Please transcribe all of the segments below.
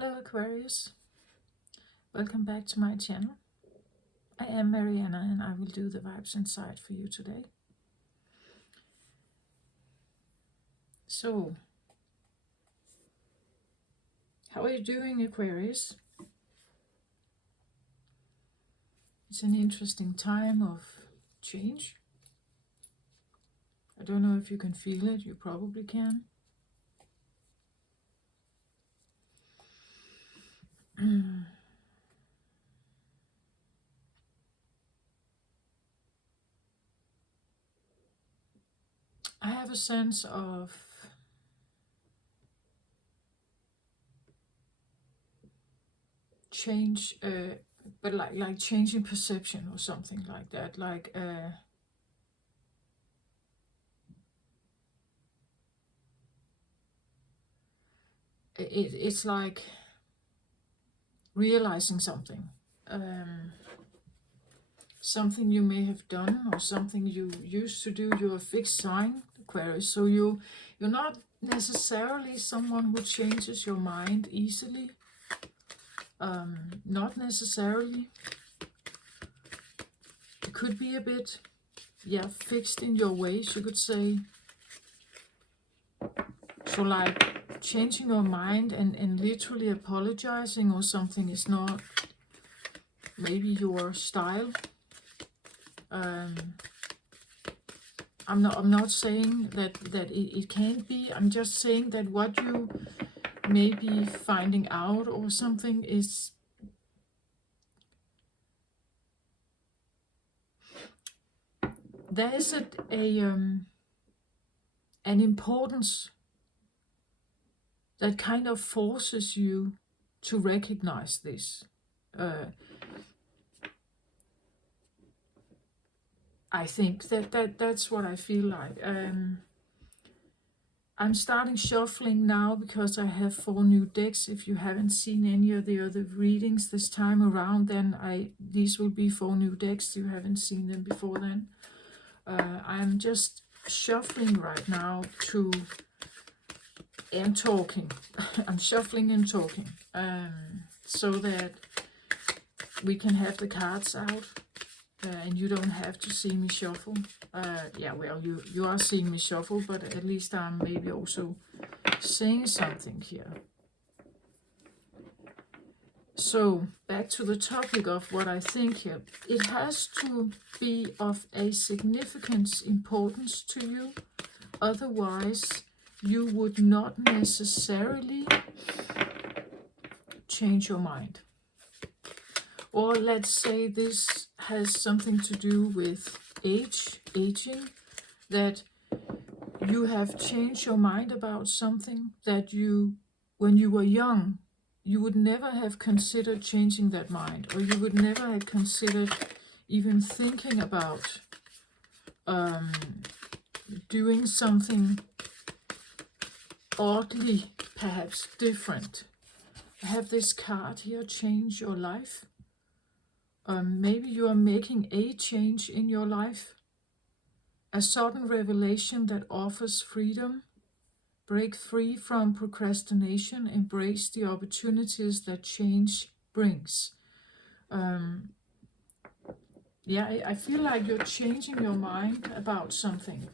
Hello Aquarius, welcome back to my channel. I am Mariana and I will do the vibes inside for you today. So, how are you doing Aquarius? It's an interesting time of change. I don't know if you can feel it, you probably can. I have a sense of change, but like changing perception or something like that. It's like realizing something. Something you may have done or something you used to do. You're a fixed sign, Aquarius, so you're not necessarily someone who changes your mind easily. Not necessarily. It could be a bit, fixed in your ways, you could say. So like changing your mind and literally apologizing or something is not maybe your style. I'm not saying that it can't be. I'm just saying that what you may be finding out or something is there is an importance that kind of forces you to recognize this. I think that's what I feel like. I'm starting shuffling now because I have 4 new decks. If you haven't seen any of the other readings this time around, then these will be 4 new decks. You haven't seen them before then. I'm just shuffling right now and talking. I'm shuffling and talking so that we can have the cards out. And you don't have to see me shuffle. Well, you are seeing me shuffle, but at least I'm maybe also saying something here. So, back to the topic of what I think here. It has to be of a significant importance to you. Otherwise, you would not necessarily change your mind. Or let's say this has something to do with aging, that you have changed your mind about something that when you were young, you would never have considered changing that mind, or you would never have considered even thinking about doing something oddly, perhaps different. I have this card here, change your life. Maybe you are making a change in your life, a sudden revelation that offers freedom. Break free from procrastination, embrace the opportunities that change brings. I feel like you're changing your mind about something,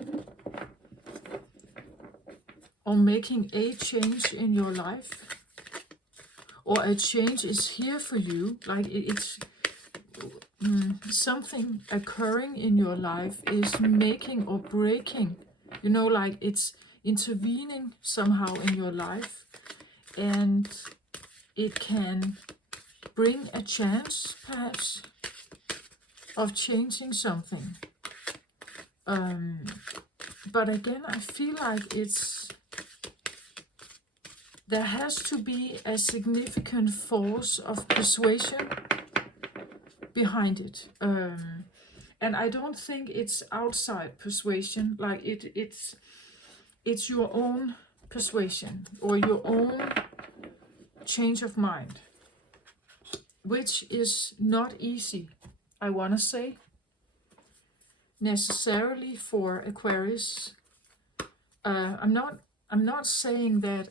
or making a change in your life, or a change is here for you, like it's something occurring in your life is making or breaking, like it's intervening somehow in your life, and it can bring a chance perhaps of changing something. But again, I feel like there has to be a significant force of persuasion behind it, and I don't think it's outside persuasion, like it's your own persuasion or your own change of mind, which is not easy, I want to say, necessarily for Aquarius. I'm not saying that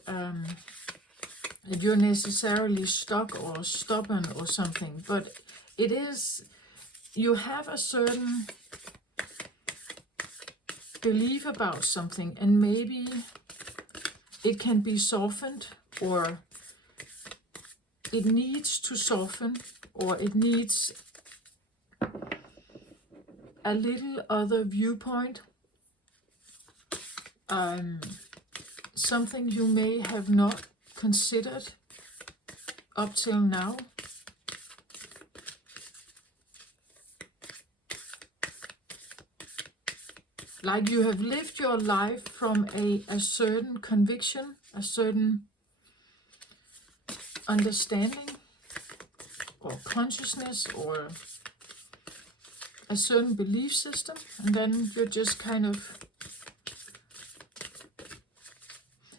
that you're necessarily stuck or stubborn or something, but it is, you have a certain belief about something, and maybe it can be softened, or it needs to soften, or it needs a little other viewpoint. Something you may have not considered up till now. Like you have lived your life from a certain conviction, a certain understanding or consciousness or a certain belief system, and then you're just kind of,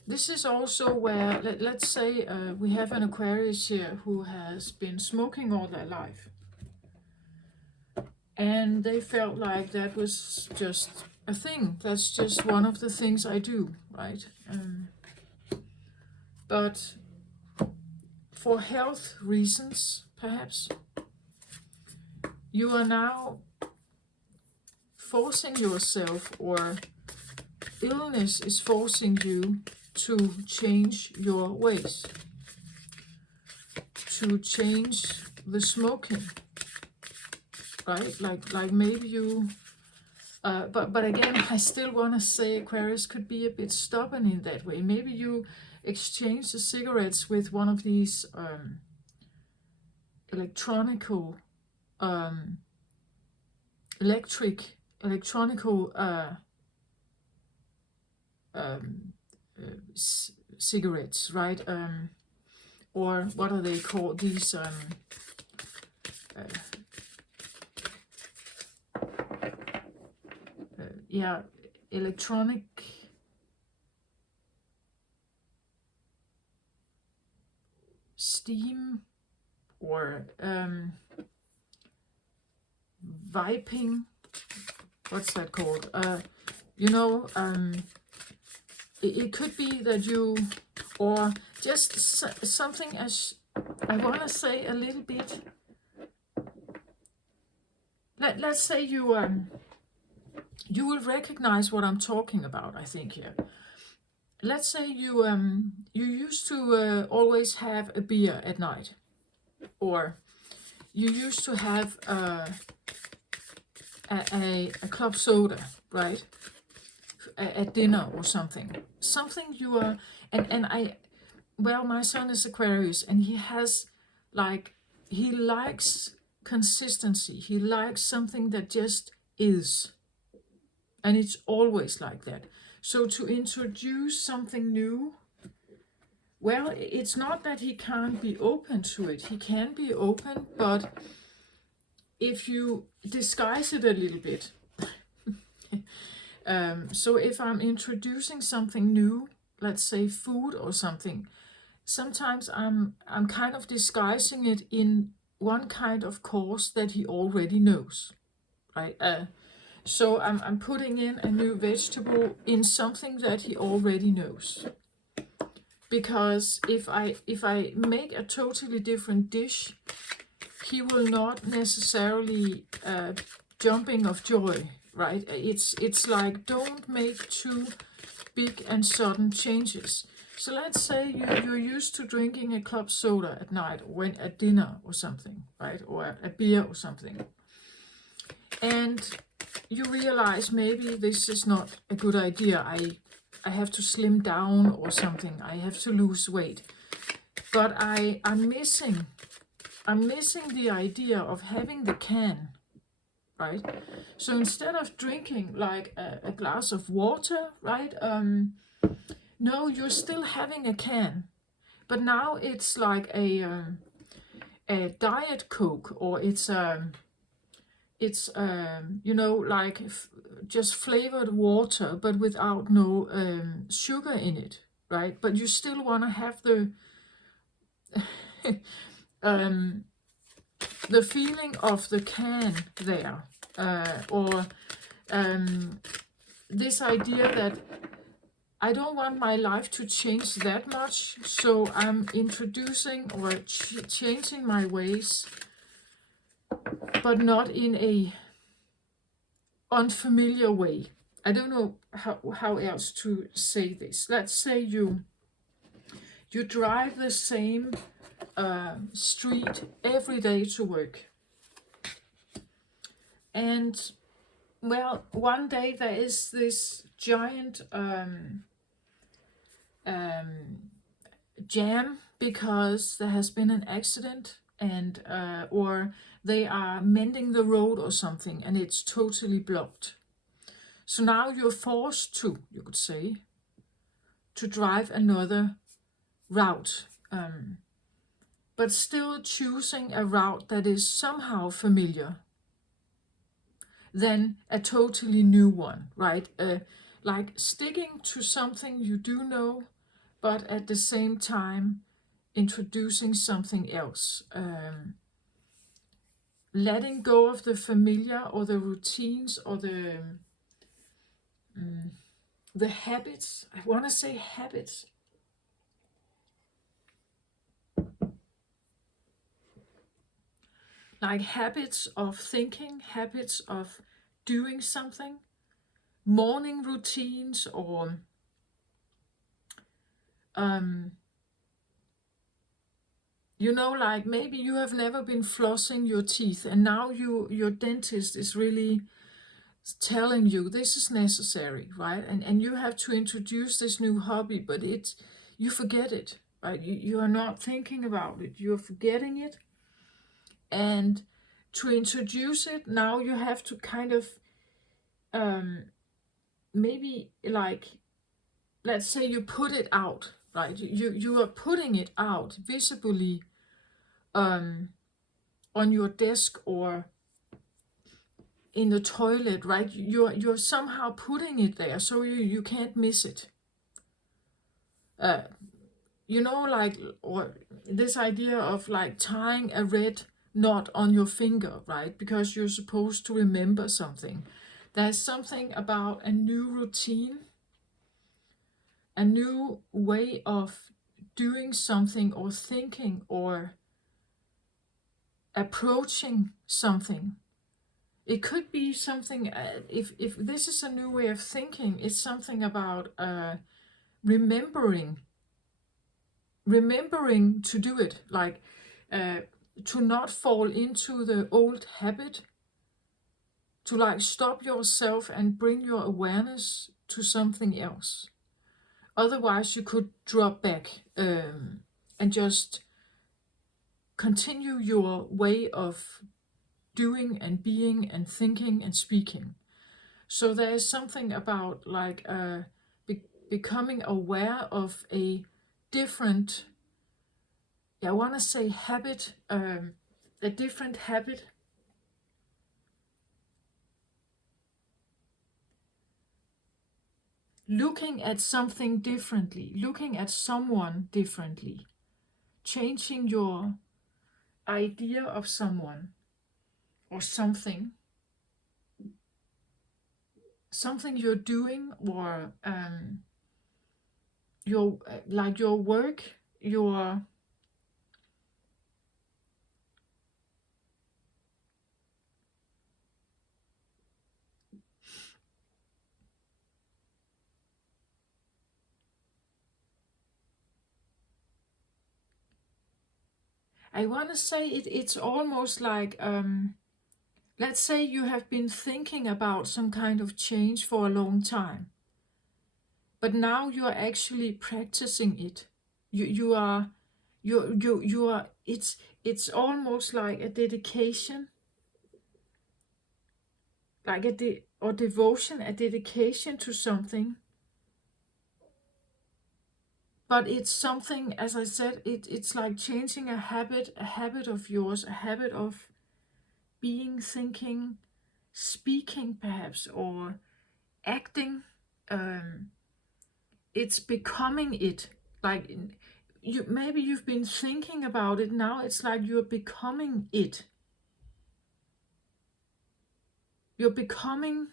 this is also where, let's say we have an Aquarius here who has been smoking all their life, and they felt like that was just a thing, that's just one of the things I do, right? But for health reasons, perhaps, you are now forcing yourself, or illness is forcing you to change your ways, to change the smoking, right? Like maybe you, but again, I still want to say Aquarius could be a bit stubborn in that way. Maybe you exchange the cigarettes with one of these electronical cigarettes, right? Or what are they called? These yeah, electronic steam, or vaping. What's that called? You know, it could be that you, or just something as, I want to say a little bit, let's say you will recognize what I'm talking about, I think, here. Let's say you used to always have a beer at night, or you used to have a club soda, right, at dinner or something you are, and I, well, my son is Aquarius, and he has, like, he likes consistency, he likes something that just is, and it's always like that. So to introduce something new, well, it's not that he can't be open to it, he can be open, but if you disguise it a little bit, so if I'm introducing something new, let's say food or something, sometimes I'm kind of disguising it in one kind of course that he already knows, right? So I'm putting in a new vegetable in something that he already knows. Because if I make a totally different dish, he will not necessarily jumping of joy, right? It's like, don't make too big and sudden changes. So let's say you're used to drinking a club soda at night, or at dinner or something, right? Or a beer or something. And you realize maybe this is not a good idea. I have to slim down or something. I have to lose weight. But I'm missing the idea of having the can, right? So instead of drinking like a glass of water, right? No, you're still having a can, but now it's like a Diet Coke, or it's you know, like just flavored water, but without no sugar in it, right? But you still want to have the the feeling of the can there, or this idea that I don't want my life to change that much, so I'm introducing or changing my ways, but not in a unfamiliar way. I don't know how else to say this. Let's say you drive the same street every day to work, and well, one day there is this giant jam because there has been an accident, and or they are mending the road or something, and it's totally blocked. So now you're forced to, you could say, to drive another route, but still choosing a route that is somehow familiar than a totally new one, right? Like sticking to something you do know, but at the same time introducing something else. Letting go of the familiar or the routines or the habits. I want to say habits. Like habits of thinking, habits of doing something, morning routines, or like maybe you have never been flossing your teeth, and now your dentist is really telling you this is necessary, right? And you have to introduce this new hobby, but you forget it, right? You are not thinking about it, you're forgetting it. And to introduce it, now you have to kind of maybe, like, let's say you put it out, right? You are putting it out visibly on your desk or in the toilet, right? You're somehow putting it there so you can't miss it. Like, or this idea of like tying a red knot on your finger, right? Because you're supposed to remember something. There's something about a new routine, a new way of doing something or thinking or approaching something. It could be something, if this is a new way of thinking, it's something about remembering to do it, like to not fall into the old habit, to like stop yourself and bring your awareness to something else. Otherwise you could drop back and just continue your way of doing and being and thinking and speaking. So there is something about like becoming aware of a different, I want to say habit, a different habit. Looking at something differently, looking at someone differently, changing your idea of someone or something you're doing, or your like your work, your I want to say it's almost like let's say you have been thinking about some kind of change for a long time, but now you are actually practicing it. You are you are it's almost like a dedication, like or devotion, a dedication to something. But it's something, as I said, it's like changing a habit of yours, a habit of being, thinking, speaking perhaps, or acting. It's becoming it. Like maybe you've been thinking about it, now it's like you're becoming it. You're becoming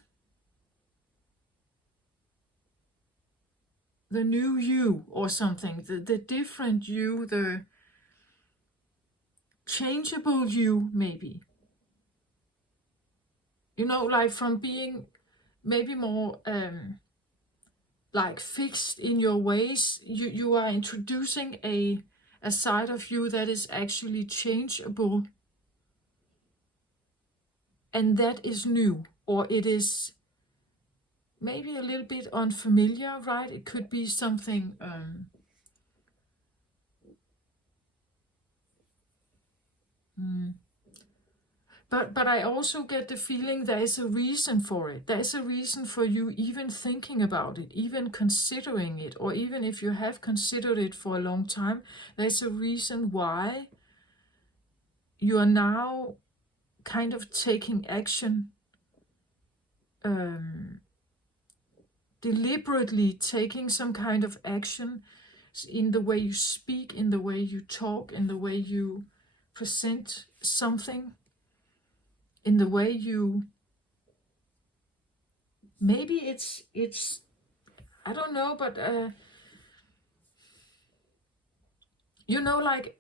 the new you or something, the different you, the changeable you, maybe. You know, like from being maybe more like fixed in your ways, you are introducing a side of you that is actually changeable, and that is new, or it is maybe a little bit unfamiliar, right? It could be something but I also get the feeling there is a reason for it. There is a reason for you even thinking about it, even considering it, or even if you have considered it for a long time, there's a reason why you are now kind of taking action, deliberately taking some kind of action in the way you speak, in the way you talk, in the way you present something, in the way you, maybe it's I don't know, but you know, like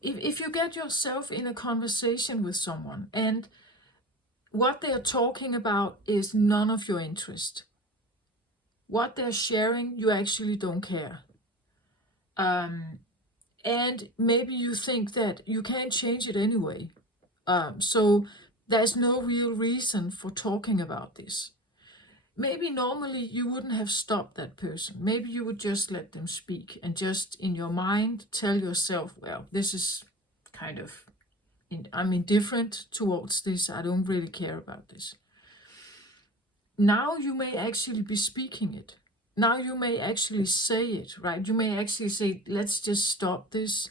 if you get yourself in a conversation with someone and what they're talking about is none of your interest, what they're sharing you actually don't care, and maybe you think that you can't change it anyway, so there's no real reason for talking about this. Maybe normally you wouldn't have stopped that person. Maybe you would just let them speak and just in your mind tell yourself, well, this is kind of, I'm indifferent towards this. I don't really care about this. Now you may actually be speaking it. Now you may actually say it, right? You may actually say, let's just stop this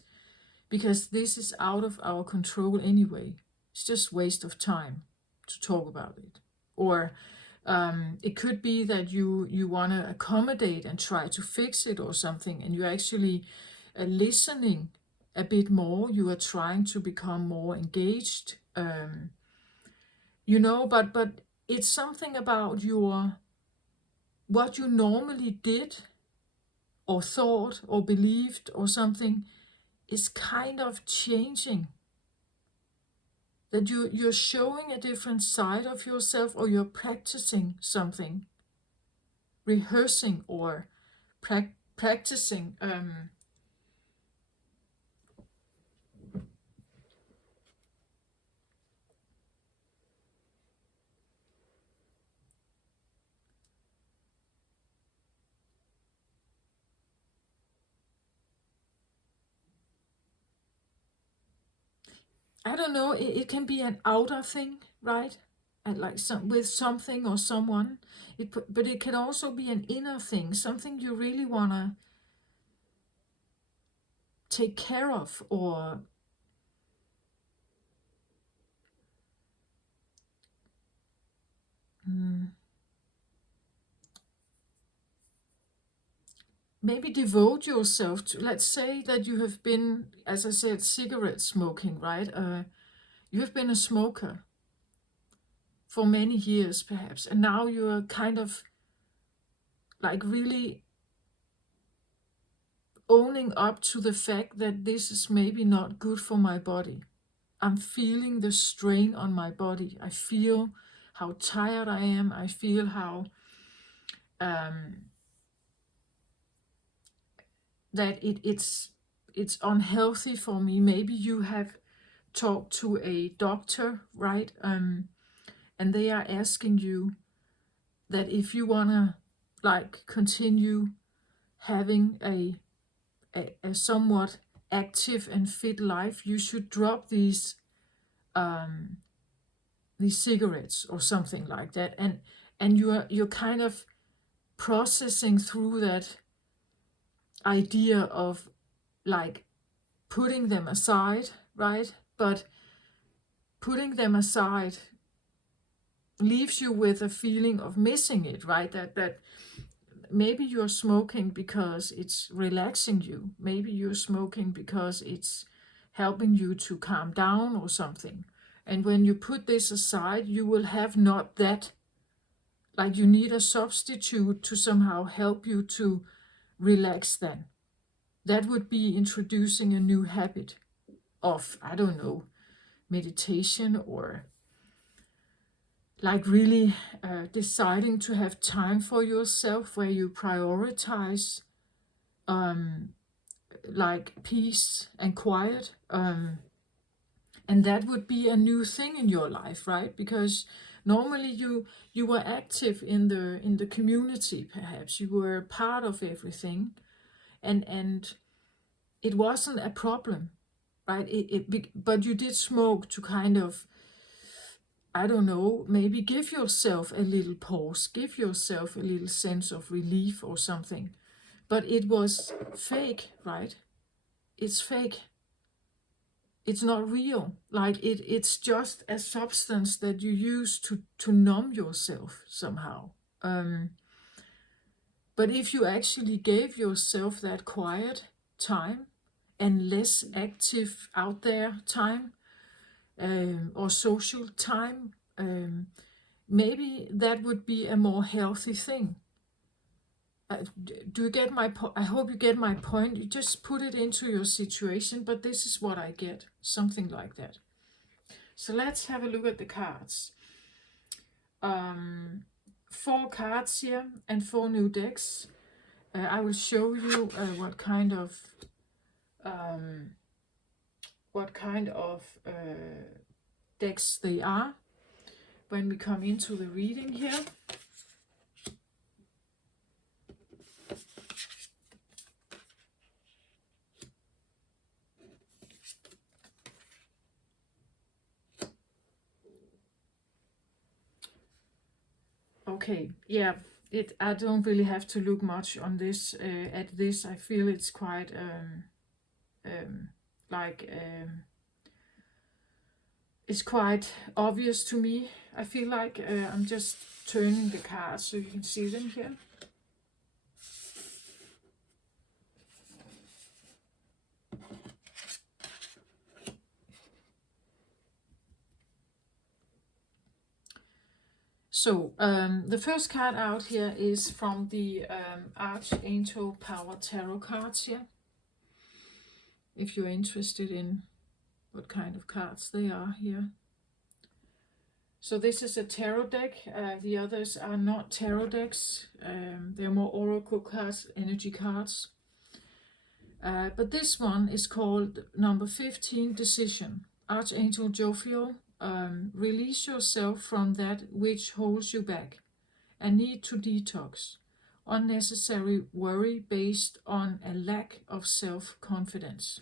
because this is out of our control anyway. It's just waste of time to talk about it. Or it could be that you want to accommodate and try to fix it or something, and you're actually listening a bit more. You are trying to become more engaged, you know. But it's something about what you normally did or thought or believed or something is kind of changing. That you're showing a different side of yourself, or you're practicing something, rehearsing or practicing. I don't know, it can be an outer thing, right? And like with something or someone. But it can also be an inner thing, something you really want to take care of, or maybe devote yourself to. Let's say that you have been, as I said, cigarette smoking, right? You have been a smoker for many years perhaps, and now you're kind of like really owning up to the fact that this is maybe not good for my body. I'm feeling the strain on my body. I feel how tired I am. I feel how that it's unhealthy for me. Maybe you have talked to a doctor, right? And they are asking you that if you wanna like continue having a somewhat active and fit life, you should drop these cigarettes or something like that. And you're kind of processing through that idea of like putting them aside, right? But putting them aside leaves you with a feeling of missing it, right? That maybe you're smoking because it's relaxing you. Maybe you're smoking because it's helping you to calm down or something. And when you put this aside, you will have not that. Like you need a substitute to somehow help you to relax then. That would be introducing a new habit of, I don't know, meditation, or like really deciding to have time for yourself where you prioritize like peace and quiet. And that would be a new thing in your life, right? Because normally you were active in the community, perhaps you were part of everything, and it wasn't a problem, right? But you did smoke to kind of, I don't know, maybe give yourself a little pause, give yourself a little sense of relief or something. But it was fake, right? It's fake. It's not real. Like it's just a substance that you use to numb yourself somehow. But if you actually gave yourself that quiet time and less active out there time, or social time, maybe that would be a more healthy thing. Do you get my point? I hope you get my point. You just put it into your situation, but this is what I get, something like that. So let's have a look at the cards. 4 cards here and 4 new decks. I will show you what kind of decks they are when we come into the reading here. Okay, yeah, I don't really have to look much on this. At this, I feel it's quite it's quite obvious to me. I feel like I'm just turning the cards so you can see them here. So the first card out here is from the Archangel Power Tarot cards here. If you're interested in what kind of cards they are here. So this is a tarot deck. The others are not tarot decks. They're more oracle cards, energy cards. But this one is called number 15, Decision. Archangel Jophiel. Release yourself from that which holds you back. A need to detox. Unnecessary worry based on a lack of self-confidence.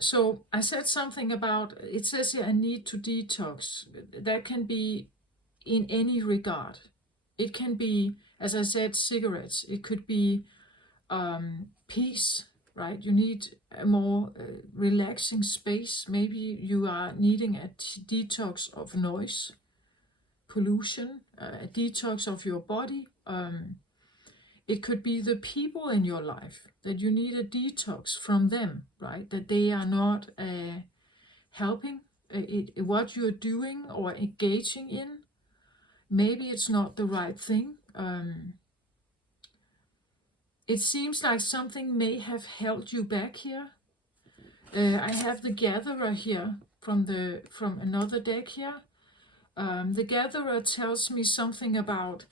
So I said something about, it says here, a need to detox. That can be in any regard. It can be, as I said, cigarettes. It could be peace, right? You need a more relaxing space. Maybe you are needing a detox of noise, pollution, a detox of your body. It could be the people in your life, that you need a detox from them, right? That they are not helping what you're doing or engaging in. Maybe it's not the right thing. It seems like something may have held you back here. I have the Gatherer here from another deck here. The Gatherer tells me something about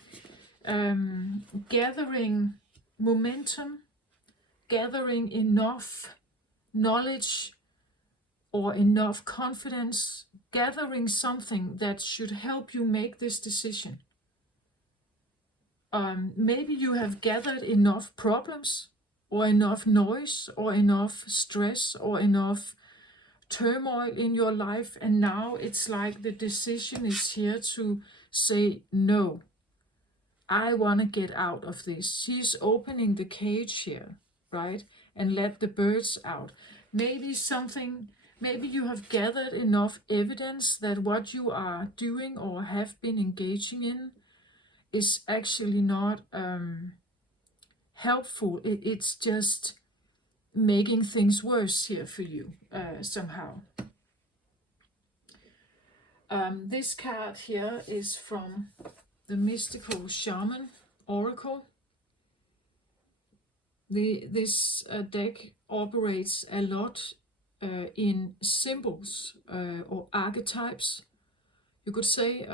gathering momentum, gathering enough knowledge or enough confidence, gathering something that should help you make this decision. Maybe you have gathered enough problems or enough noise or enough stress or enough turmoil in your life, and now it's like the decision is here to say, no, I want to get out of this. She's opening the cage here, right? And let the birds out. Maybe you have gathered enough evidence that what you are doing or have been engaging in is actually not helpful. It's just making things worse here for you somehow. This card here is from the mystical shaman oracle. This deck operates a lot in symbols or archetypes, you could say.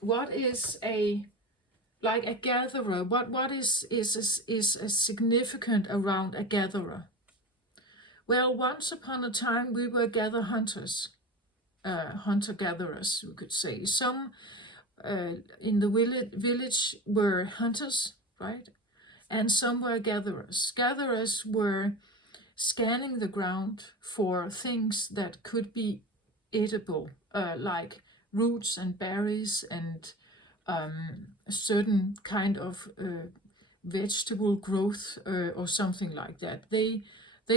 What is a gatherer? What is significant around a gatherer? Well, once upon a time we were hunters, hunter-gatherers, we could say. Some in the village were hunters, right? And some were gatherers. Gatherers were scanning the ground for things that could be eatable, like roots and berries and a certain kind of vegetable growth or something like that. They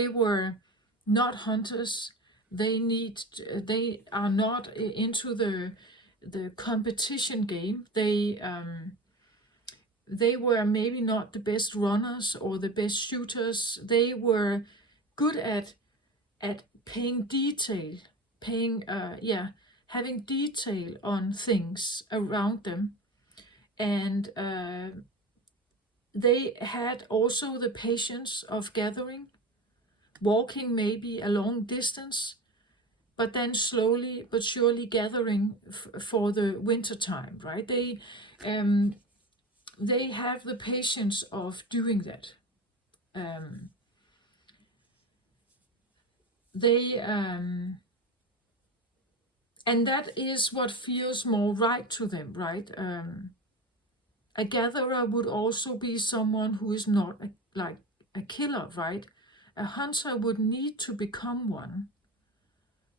were not hunters. They are not into the competition game. They were maybe not the best runners or the best shooters. They were good at paying detail, having detail on things around them, and they had also the patience of gathering, walking maybe a long distance, but then slowly but surely gathering for the winter time, right? They have the patience of doing that. And that is what feels more right to them, right? A gatherer would also be someone who is not like a killer, right? A hunter would need to become one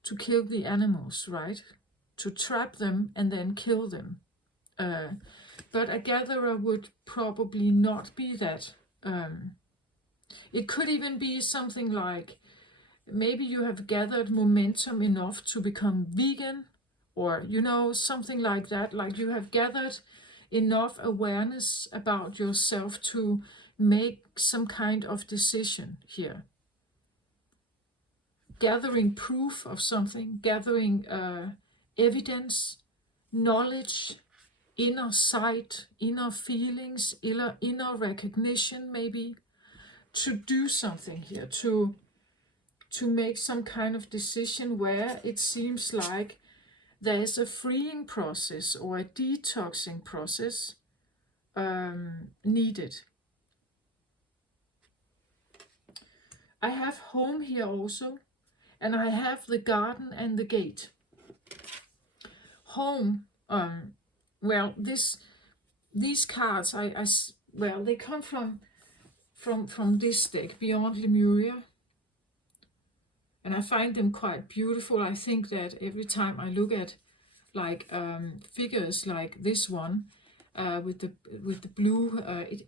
to kill the animals, right? To trap them and then kill them. But a gatherer would probably not be that. It could even be something like, maybe you have gathered momentum enough to become vegan, or, something like that. Like you have gathered enough awareness about yourself to make some kind of decision here. Gathering proof of something, gathering evidence, knowledge, inner sight, inner feelings, inner recognition, maybe, to do something here, to make some kind of decision where it seems like there is a freeing process or a detoxing process needed. I have home here also, and I have the garden and the gate. Home, well, these cards, they come from this deck, Beyond Lemuria. And I find them quite beautiful. I think that every time I look at figures like this one with the blue,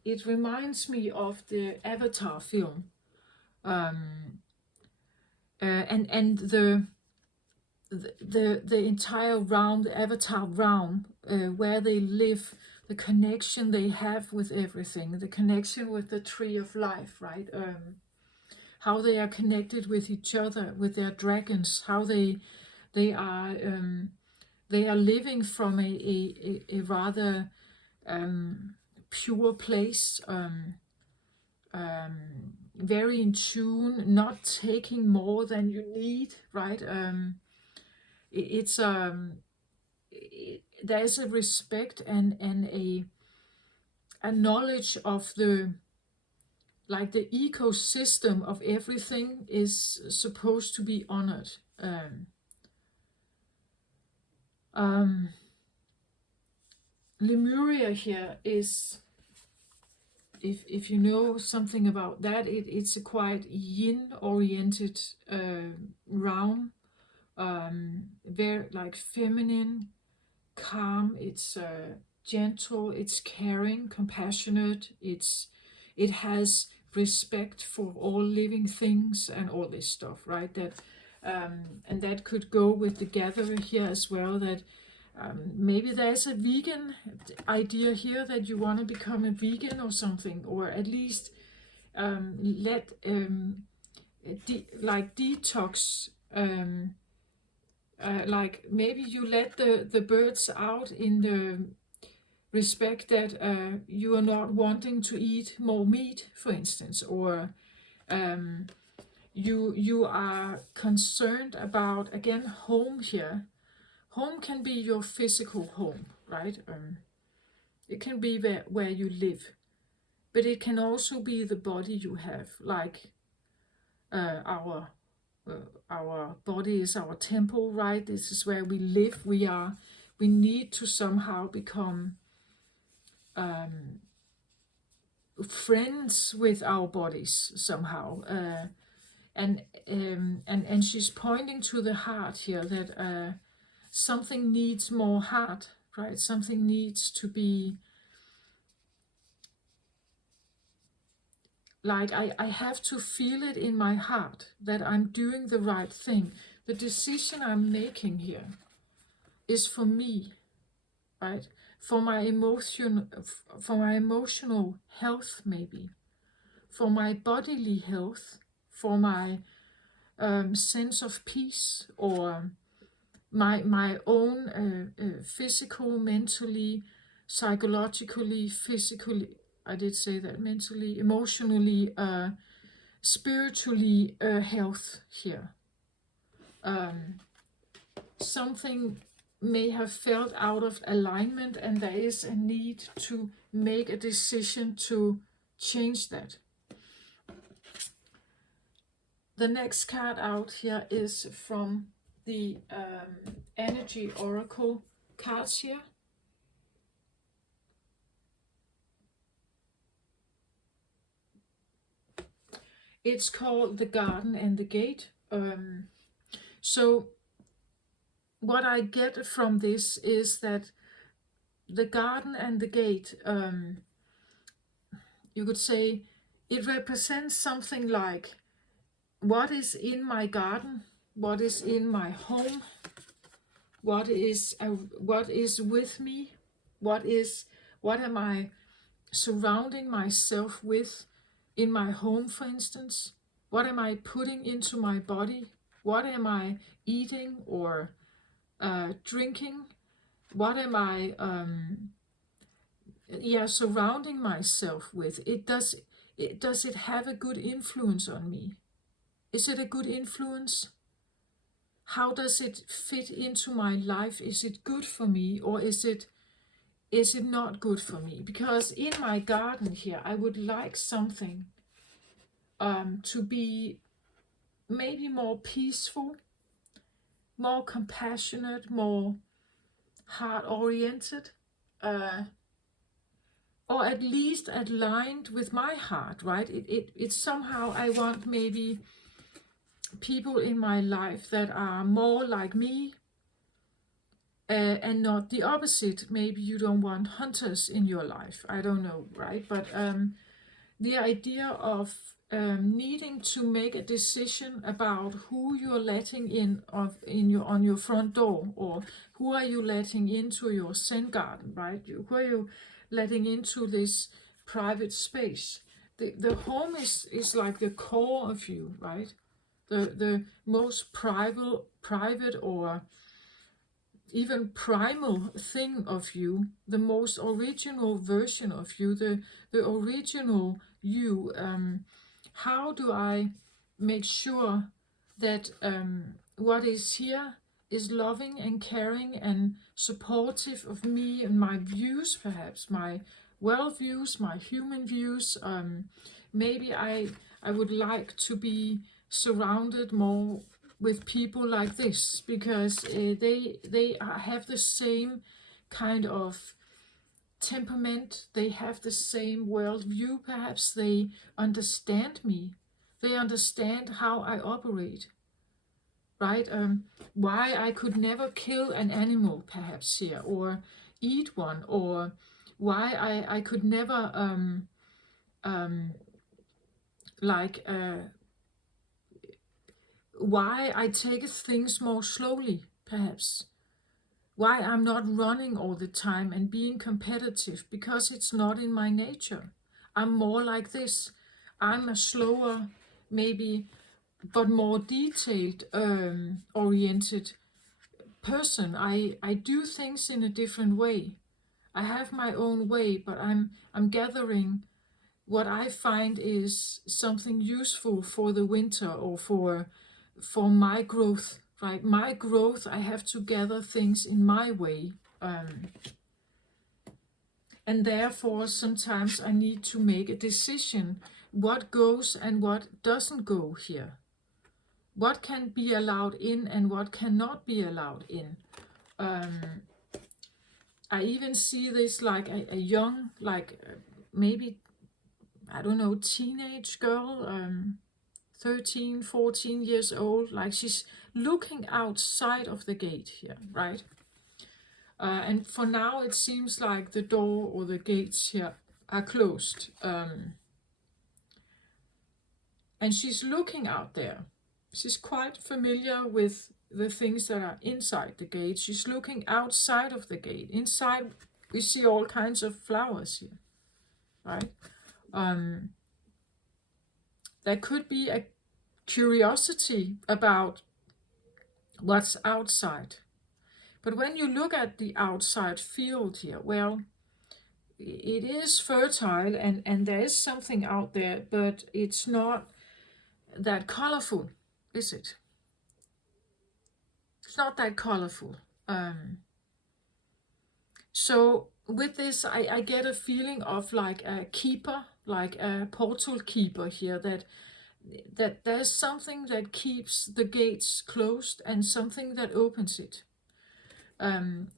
it reminds me of the Avatar film, and the entire realm, the Avatar realm, where they live, the connection they have with everything, the connection with the tree of life, right? How they are connected with each other, with their dragons, how they are living from a rather pure place, very in tune, not taking more than you need, right? There's a respect and a knowledge of the ecosystem of everything is supposed to be honored. Lemuria here is, if you know something about that, it's a quite yin-oriented realm, very feminine, calm. It's gentle. It's caring, compassionate. It has respect for all living things and all this stuff, right? That and that could go with the gatherer here as well, that maybe there's a vegan idea here, that you want to become a vegan or something, or at least detox like maybe you let the birds out in the respect that you are not wanting to eat more meat, for instance, or you are concerned about, again, home here. Home can be your physical home, right? It can be where you live, but it can also be the body you have, like uh, our our body is our temple, right? This is where we live. We need to somehow become friends with our bodies somehow. And she's pointing to the heart here, that something needs more heart, right? Something needs to be like, I have to feel it in my heart that I'm doing the right thing. The decision I'm making here is for me, right? For my emotional health, maybe, for my bodily health, for my sense of peace, or my own physical, mentally, psychologically, physically, I did say that, mentally, emotionally, spiritually, health here. Something may have felt out of alignment, and there is a need to make a decision to change that. The next card out here is from the energy oracle cards here. It's called the Garden and the Gate. So what I get from this is that the garden and the gate, you could say, it represents something like what is in my garden, what is in my home, what is with me, what am I surrounding myself with in my home, for instance. What am I putting into my body? What am I eating or drinking? What am I surrounding myself with? Does it have a good influence on me? Is it a good influence? How does it fit into my life? Is it good for me, or is it not good for me? Because in my garden here, I would like something to be maybe more peaceful, more compassionate, more heart-oriented, or at least aligned with my heart, right? It's somehow, I want maybe people in my life that are more like me, and not the opposite. Maybe you don't want hunters in your life, I don't know, right? But the idea of needing to make a decision about who you're letting in on your front door, or who are you letting into your Zen garden, right? Who are you letting into this private space? The home is like the core of you, right? The most private or even primal thing of you, the most original version of you, the original you. How do I make sure that what is here is loving and caring and supportive of me and my views, perhaps my world views, my human views? Maybe I would like to be surrounded more with people like this, because they have the same kind of temperament, they have the same worldview, perhaps they understand me, they understand how I operate, right? Why I could never kill an animal, perhaps here, or eat one, or why I could never why I take things more slowly, perhaps. Why I'm not running all the time and being competitive, because it's not in my nature. I'm more like this. I'm a slower, maybe, but more detailed oriented person. I do things in a different way. I have my own way, but I'm gathering what I find is something useful for the winter or for my growth, right? My growth, I have to gather things in my way. And therefore, sometimes I need to make a decision what goes and what doesn't go here. What can be allowed in and what cannot be allowed in. I even see this like a young, like maybe, I don't know, teenage girl, 13, 14 years old, like she's looking outside of the gate here, right? And for now, it seems like the door or the gates here are closed. And she's looking out there. She's quite familiar with the things that are inside the gate. She's looking outside of the gate. Inside, we see all kinds of flowers here, right? There could be a curiosity about what's outside. But when you look at the outside field here, well, it is fertile and there is something out there, but it's not that colorful, is it? It's not that colorful. So with this, I get a feeling of like a keeper, like a portal keeper here, that there's something that keeps the gates closed and something that opens it.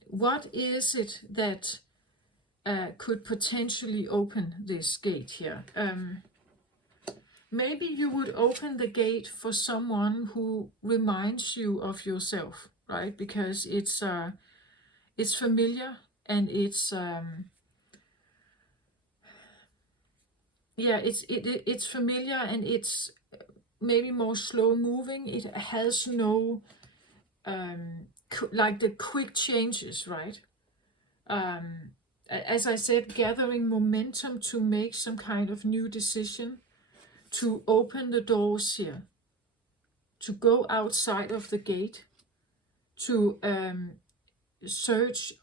What is it that could potentially open this gate here? Maybe you would open the gate for someone who reminds you of yourself, right? Because it's familiar and it's it's familiar and it's maybe more slow moving. It has no like the quick changes, right? As I said, gathering momentum to make some kind of new decision, to open the doors here, to go outside of the gate, to search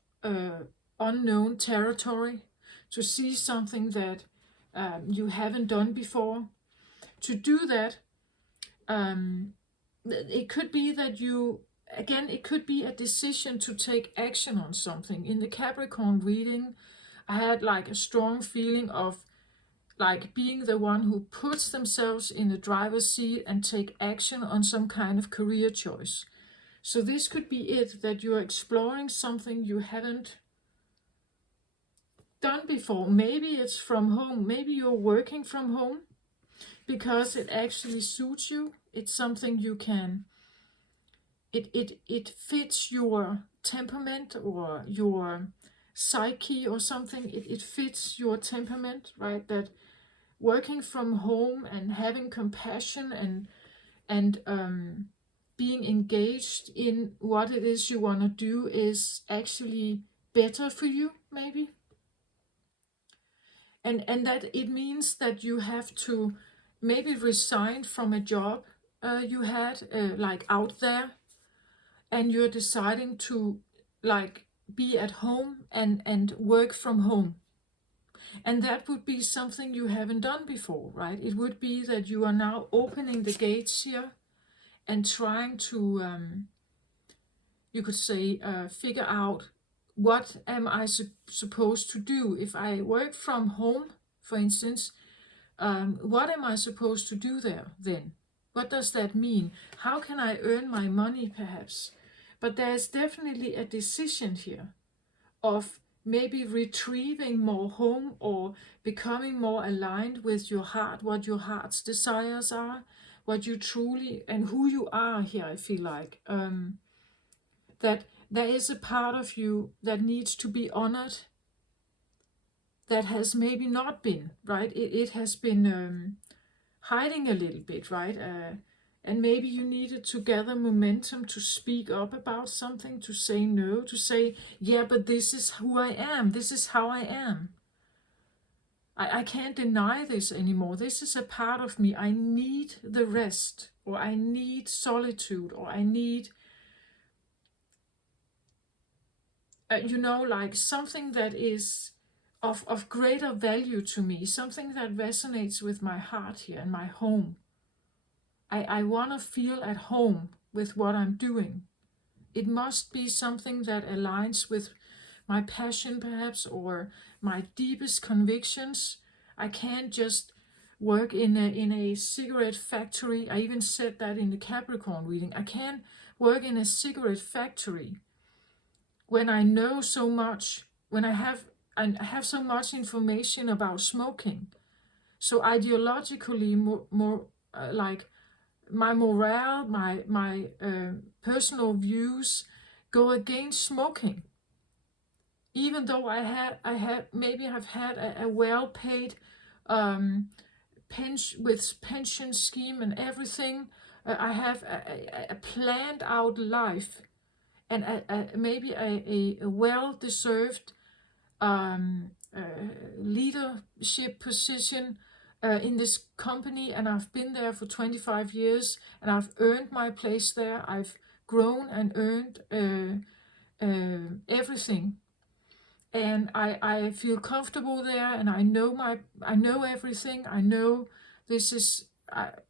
unknown territory, to see something that you haven't done before. To do that, it could be that it could be a decision to take action on something. In the Capricorn reading, I had like a strong feeling of like being the one who puts themselves in the driver's seat and take action on some kind of career choice. So this could be it, that you're exploring something you haven't done before. Maybe it's from home. Maybe you're working from home because it actually suits you. It's something you can, it fits your temperament or your psyche or something. It fits your temperament, right? That working from home and having compassion and being engaged in what it is you want to do is actually better for you, maybe. And that it means that you have to maybe resign from a job you had like out there, and you're deciding to like be at home and work from home. And that would be something you haven't done before, right? It would be that you are now opening the gates here and trying to, you could say, figure out what am I supposed to do? If I work from home, for instance, what am I supposed to do there then? What does that mean? How can I earn my money, perhaps? But there's definitely a decision here of maybe retrieving more home or becoming more aligned with your heart, what your heart's desires are, what you truly and who you are here. I feel like that there is a part of you that needs to be honored, that has maybe not been, right? It has been hiding a little bit, right? And maybe you needed to gather momentum to speak up about something, to say no, to say, yeah, but this is who I am. This is how I am. I can't deny this anymore. This is a part of me. I need the rest, or I need solitude, or I need you know, like something that is of greater value to me, something that resonates with my heart here and my home. I want to feel at home with what I'm doing. It must be something that aligns with my passion, perhaps, or my deepest convictions. I can't just work in a cigarette factory. I even said that in the Capricorn reading. I can't work in a cigarette factory when I know so much, when I have so much information about smoking. So ideologically, more like my morale, my personal views go against smoking. Even though I had maybe I've had a well-paid pension scheme and everything. I have a planned out life, and maybe a well-deserved leadership position in this company, and I've been there for 25 years, and I've earned my place there. I've grown and earned everything, and I feel comfortable there, and I know everything. I know this is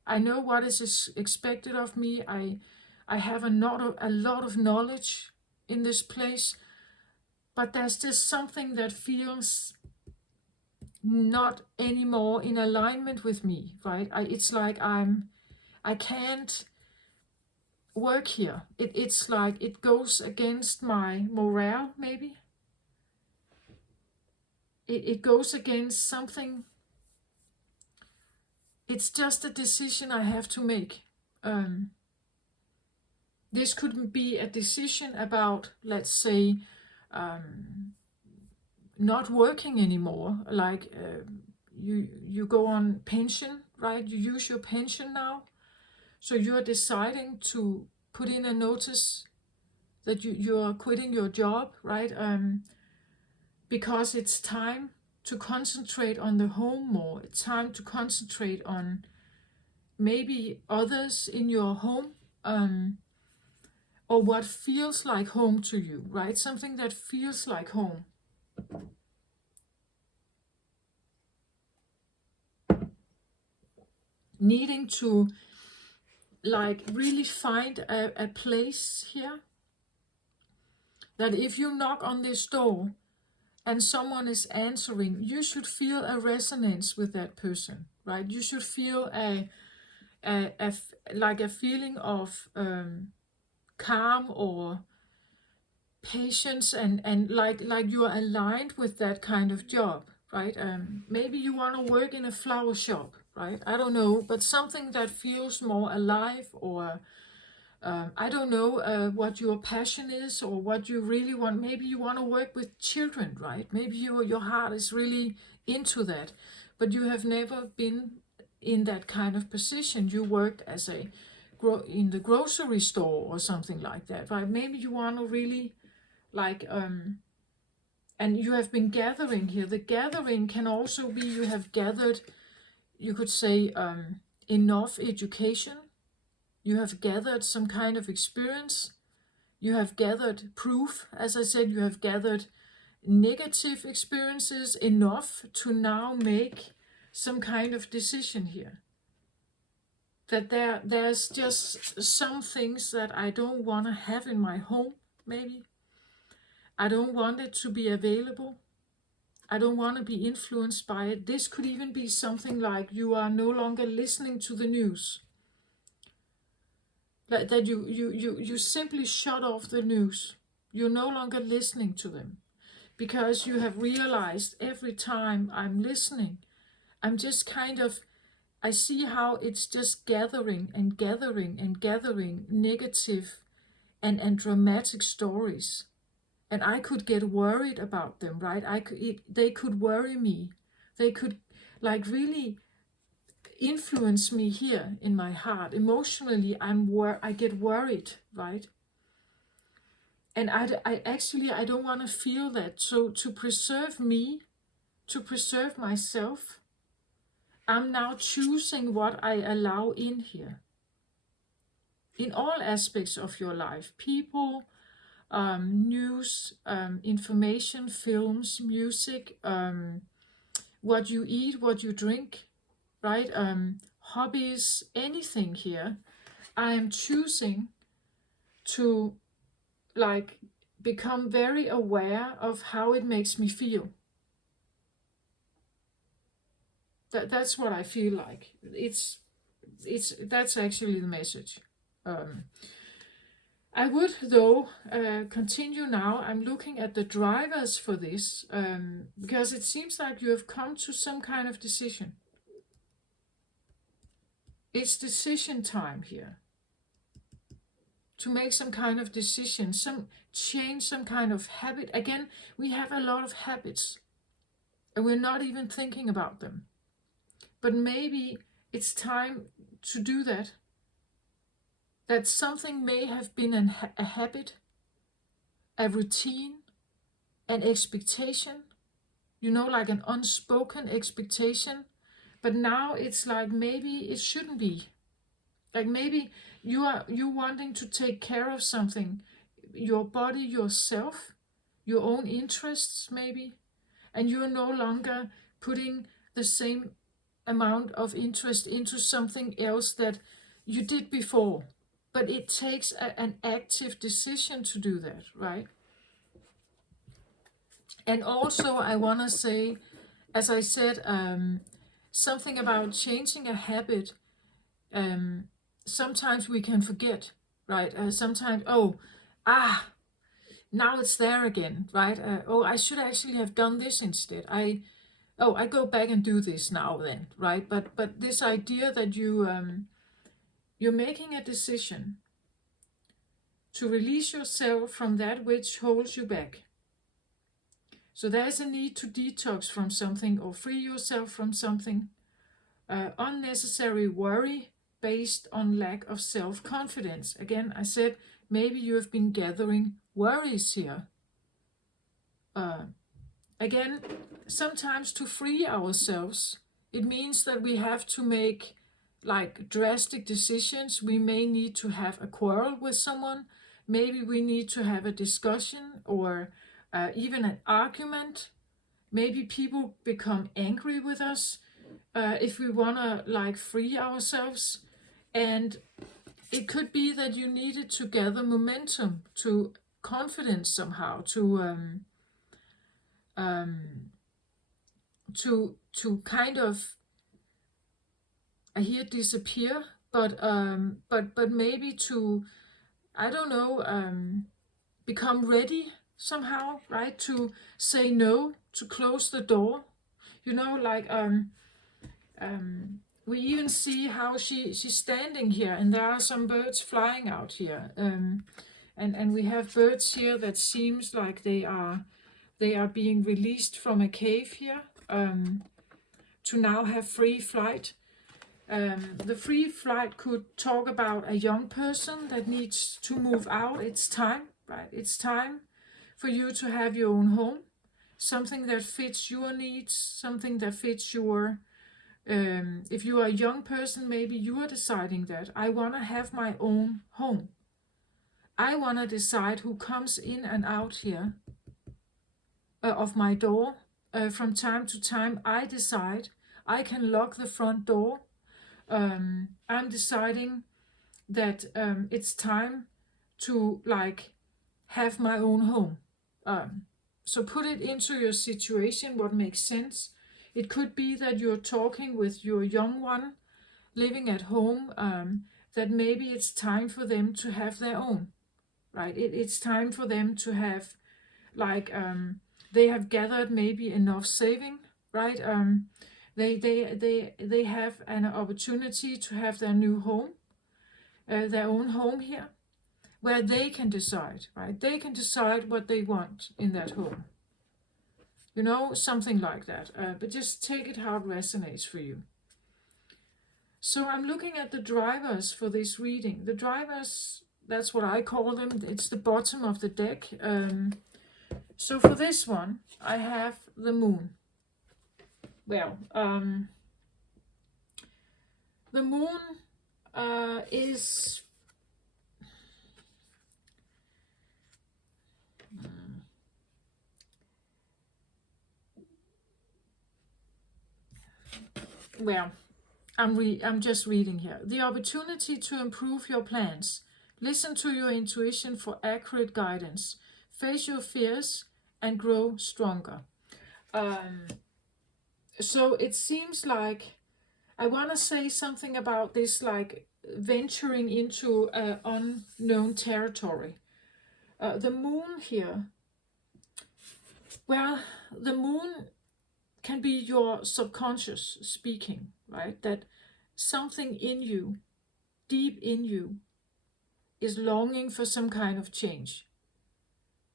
I know what is expected of me. I have a lot of knowledge in this place, but there's just something that feels not anymore in alignment with me, right? It's like I can't work here. It's like it goes against my morale, maybe. It goes against something. It's just a decision I have to make. This could be a decision about, let's say, not working anymore. Like you go on pension, right? You use your pension now. So you're deciding to put in a notice that you're quitting your job, right? Because it's time to concentrate on the home more. It's time to concentrate on maybe others in your home, or what feels like home to you, right? Something that feels like home. Needing to like really find a place here that if you knock on this door and someone is answering, you should feel a resonance with that person, right? You should feel like a feeling of calm or patience, and like you are aligned with that kind of job, right? Maybe you want to work in a flower shop, right? I don't know, but something that feels more alive, or I don't know what your passion is or what you really want. Maybe you want to work with children, right? Maybe your heart is really into that, but you have never been in that kind of position. You worked as in the grocery store or something like that, right? Maybe you want to really like and you have been gathering here. The gathering can also be you have gathered, you could say, enough education. You have gathered some kind of experience. You have gathered proof. As I said, you have gathered negative experiences enough to now make some kind of decision here. That there's just some things that I don't want to have in my home, maybe. I don't want it to be available. I don't want to be influenced by it. This could even be something like you are no longer listening to the news. That you simply shut off the news. You're no longer listening to them. Because you have realized every time I'm listening, I'm just kind of, I see how it's just gathering and gathering and gathering negative and dramatic stories. And I could get worried about them, right? They could worry me. They could like really influence me here in my heart. Emotionally, I get worried, right? And I actually, I don't want to feel that. So to preserve me, to preserve myself, I'm now choosing what I allow in here. In all aspects of your life, people, news, information, films, music, what you eat, what you drink, right? Hobbies, anything here. I am choosing to like become very aware of how it makes me feel. That's what I feel like. That's actually the message. Um, I would though continue now. I'm looking at the drivers for this because it seems like you have come to some kind of decision. It's decision time here. To make some kind of decision, some change, some kind of habit. Again, we have a lot of habits and we're not even thinking about them. But maybe it's time to do that. That something may have been a habit, a routine, an expectation, like an unspoken expectation. But now it's like maybe it shouldn't be. Like maybe you wanting to take care of something, your body, yourself, your own interests maybe, and you're no longer putting the same amount of interest into something else that you did before. But it takes an active decision to do that, right? And also I want to say, as I said, something about changing a habit. Sometimes we can forget, right? Sometimes, now it's there again, right? I should actually have done this instead. I go back and do this now then, right? But this idea that you're making a decision to release yourself from that which holds you back. So there's a need to detox from something or free yourself from something. Unnecessary worry based on lack of self-confidence. Again, I said maybe you have been gathering worries here. Again, sometimes to free ourselves, it means that we have to make like drastic decisions. We may need to have a quarrel with someone. Maybe we need to have a discussion or even an argument. Maybe people become angry with us if we want to like free ourselves. And it could be that you needed to gather momentum, to confidence somehow, to kind of, I hear disappear, but maybe to, I don't know, become ready somehow, right? To say no, to close the door, we even see how she's standing here, and there are some birds flying out here, and we have birds here that seems like they are being released from a cave here, to now have free flight. The free flight could talk about a young person that needs to move out. It's time, right? It's time for you to have your own home, something that fits your needs, something that fits your, if you are a young person, maybe you are deciding that I want to have my own home. I want to decide who comes in and out here of my door. From time to time, I decide. I can lock the front door. I'm deciding that it's time to like have my own home. So put it into your situation, what makes sense. It could be that you're talking with your young one living at home, that maybe it's time for them to have their own, right? It's time for them to have like, they have gathered maybe enough saving, right? They have an opportunity to have their new home, their own home here, where they can decide, right? They can decide what they want in that home. Something like that. But just take it how it resonates for you. So I'm looking at the drivers for this reading. The drivers, that's what I call them. It's the bottom of the deck. So for this one, I have the moon. Well, the moon is well, I'm just reading here. The opportunity to improve your plans. Listen to your intuition for accurate guidance. Face your fears and grow stronger. So it seems like I want to say something about this, like venturing into unknown territory. The moon here, well, the moon can be your subconscious speaking, right? That something in you, deep in you, is longing for some kind of change.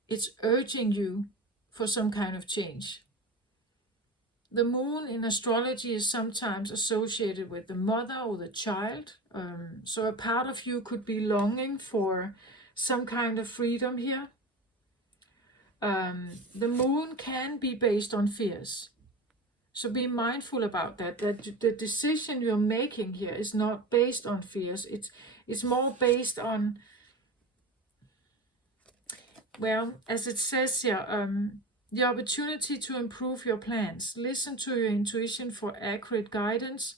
It's urging you for some kind of change. The moon in astrology is sometimes associated with the mother or the child. So a part of you could be longing for some kind of freedom here. The moon can be based on fears. So be mindful about that the decision you're making here is not based on fears. It's more based on, well, as it says here, the opportunity to improve your plans. Listen to your intuition for accurate guidance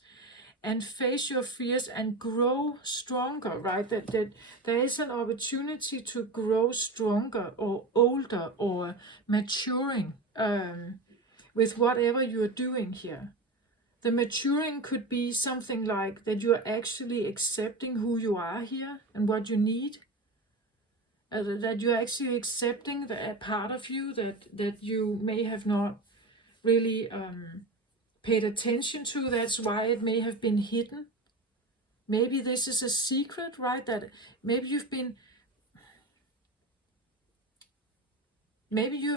and face your fears and grow stronger, right? That there is an opportunity to grow stronger or older or maturing with whatever you're doing here. The maturing could be something like that you're actually accepting who you are here and what you need. That you're actually accepting a part of you that you may have not really paid attention to. That's why it may have been hidden. Maybe this is a secret, right? That maybe you've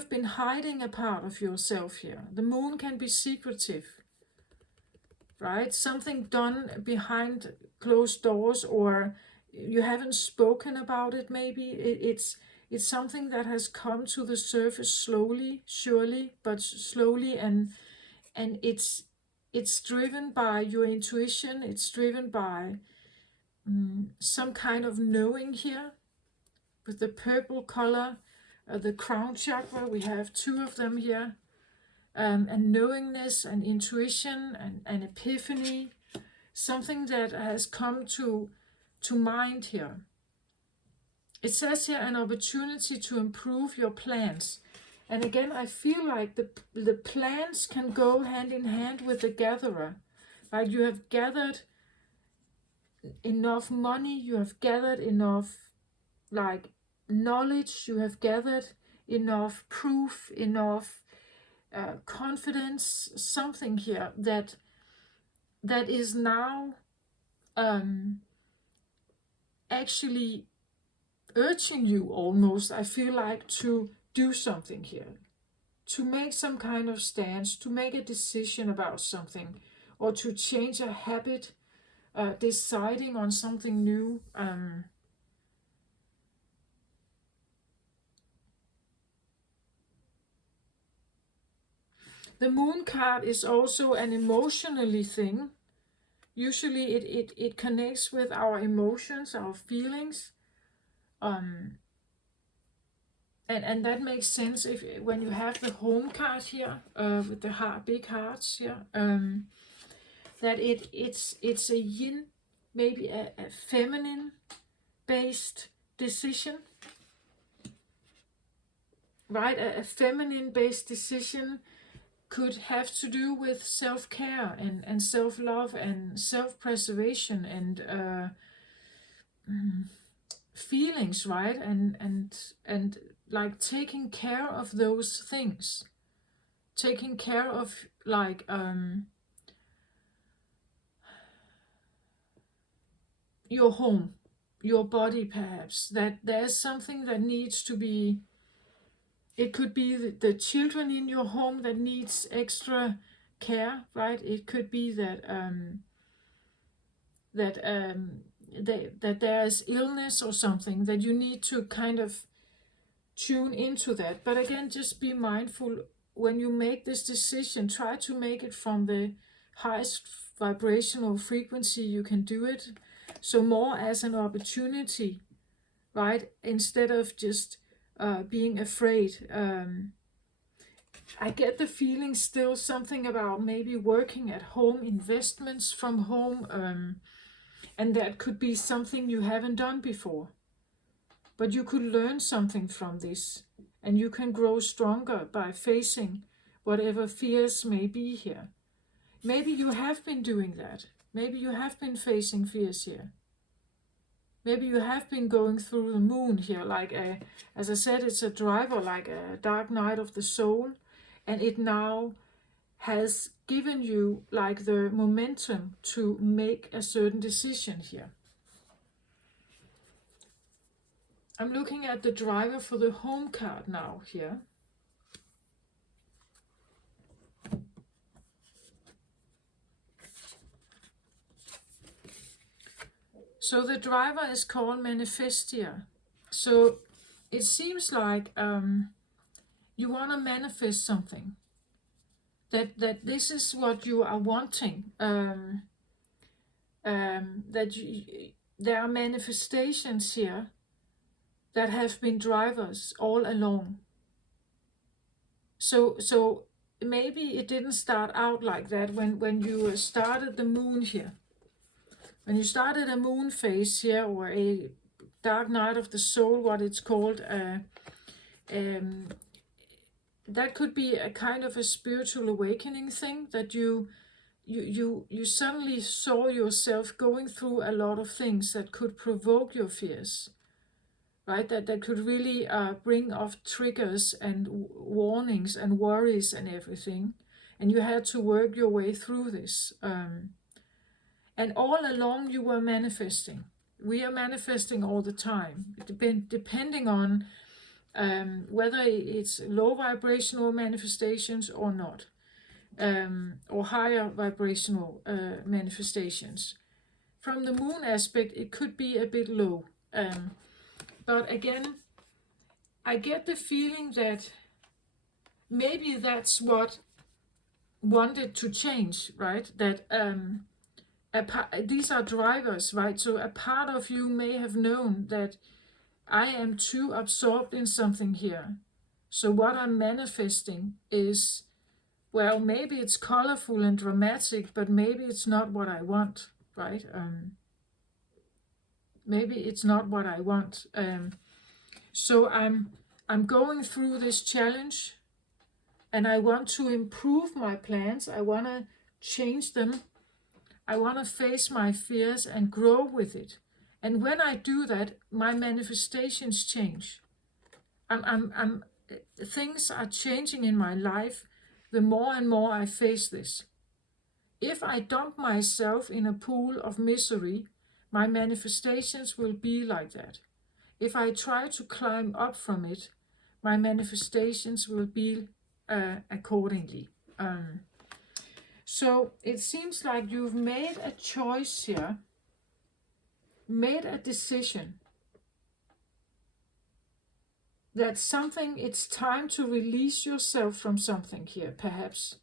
been hiding a part of yourself here. The moon can be secretive, right? Something done behind closed doors, or you haven't spoken about it. Maybe it's something that has come to the surface slowly, surely, but slowly, and it's driven by your intuition. It's driven by some kind of knowing here. With the purple color, the crown chakra, we have two of them here, and knowingness and intuition and epiphany, something that has come to mind here. It says here an opportunity to improve your plans. And again, I feel like the plans can go hand in hand with the gatherer. Right? You have gathered enough money, you have gathered enough like knowledge, you have gathered enough proof, enough confidence, something here that is now actually urging you almost, I feel like, to do something here, to make some kind of stance, to make a decision about something, or to change a habit, deciding on something new. The moon card is also an emotionally thing. Usually it connects with our emotions, our feelings. And that makes sense when you have the home card here, with the big hearts here, that it's a yin, maybe a feminine based decision, right? A feminine based decision could have to do with self-care and self-love and self-preservation and feelings, right? And like taking care of those things, taking care of like your home, your body, perhaps, that there's something that needs to be. It could be the children in your home that needs extra care, right? It could be that that there is illness or something that you need to kind of tune into that. But again, just be mindful when you make this decision. Try to make it from the highest vibrational frequency you can do it. So more as an opportunity, right? Instead of just being afraid. I get the feeling still something about maybe working at home, investments from home, and that could be something you haven't done before. But you could learn something from this, and you can grow stronger by facing whatever fears may be here. Maybe you have been doing that. Maybe you have been facing fears here. Maybe you have been going through the moon here, like as I said, it's a driver, like a dark night of the soul, and it now has given you like the momentum to make a certain decision here. I'm looking at the driver for the home card now here. So the driver is called Manifestia. So it seems like you want to manifest something. That this is what you are wanting. There are manifestations here that have been drivers all along. So maybe it didn't start out like that when you started the moon here. When you started a moon phase here, or a dark night of the soul, what it's called, that could be a kind of a spiritual awakening thing, that you suddenly saw yourself going through a lot of things that could provoke your fears, right? That could really bring off triggers and warnings and worries and everything. And you had to work your way through this. And all along you were manifesting. We are manifesting all the time, depending on whether it's low vibrational manifestations or not, or higher vibrational manifestations. From the moon aspect, it could be a bit low. But again, I get the feeling that maybe that's what wanted to change, right? That these are drivers, right? So a part of you may have known that I am too absorbed in something here. So what I'm manifesting is, well, maybe it's colorful and dramatic, but maybe it's not what I want, right? Maybe it's not what I want. So I'm going through this challenge, and I want to improve my plans. I want to change them. I want to face my fears and grow with it. And when I do that, my manifestations change. Things are changing in my life the more and more I face this. If I dump myself in a pool of misery, my manifestations will be like that. If I try to climb up from it, my manifestations will be accordingly. So it seems like you've made a choice here, made a decision that something, it's time to release yourself from something here, perhaps.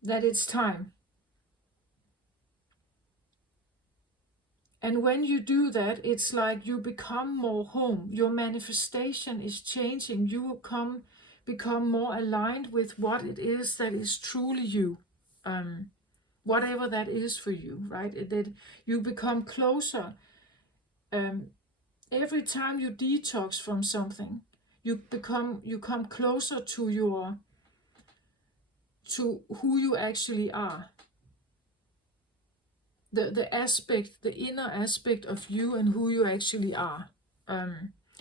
That it's time. And when you do that, it's like you become more home. Your manifestation is changing. You will become more aligned with what it is that is truly you. Whatever that is for you, right? That you become closer. Every time you detox from something, you come closer to who you actually are. The inner aspect of you and who you actually are.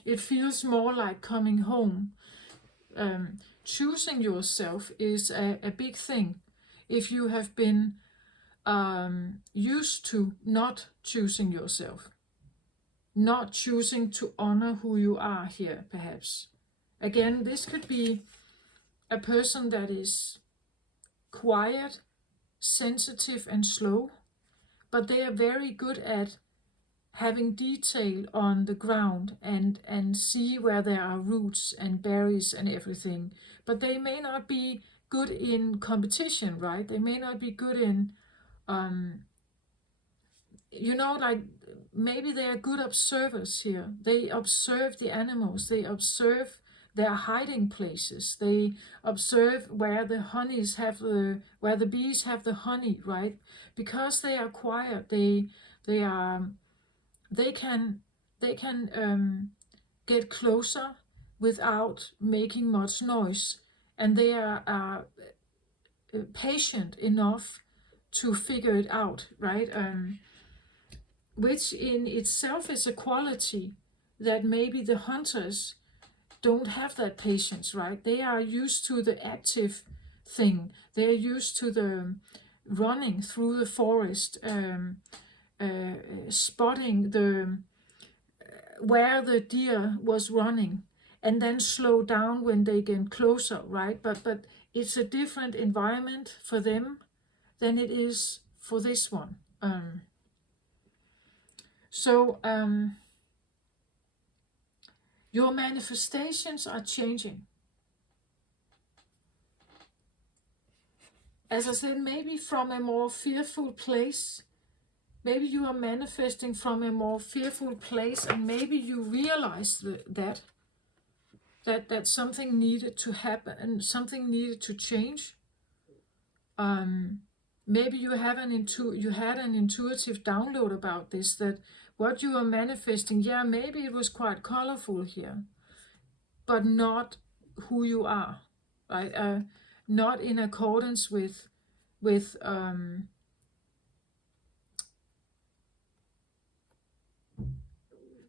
It feels more like coming home. Choosing yourself is a big thing. If you have been used to not choosing yourself, not choosing to honor who you are here, perhaps. Again, this could be a person that is quiet, sensitive, and slow, but they are very good at having detail on the ground and see where there are roots and berries and everything. But they may not be good in competition, right? They may not be good in, like maybe they are good observers here. They observe the animals, they observe their hiding places. They observe where the honeys have where the bees have the honey, right? Because they are quiet, they are they can get closer without making much noise, and they are patient enough to figure it out, right? Which in itself is a quality that maybe the hunters don't have that patience, right? They are used to the active thing. They are used to the running through the forest, spotting the where the deer was running, and then slow down when they get closer, right? But it's a different environment for them than it is for this one. So your manifestations are changing. As I said, maybe from a more fearful place. Maybe you are manifesting from a more fearful place, and maybe you realize that something needed to happen and something needed to change. Maybe you had an intuitive download about this, that what you are manifesting, yeah, maybe it was quite colorful here, but not who you are, right? Not in accordance with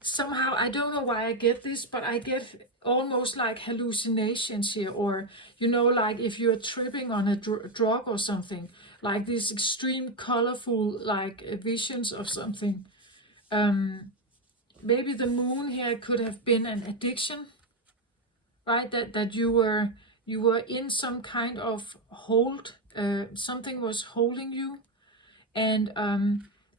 somehow, I don't know why I get this, but I get almost like hallucinations here, or like if you're tripping on a drug or something, like these extreme colorful like visions of something. Maybe the moon here could have been an addiction, right? That you were in some kind of hold, something was holding you, and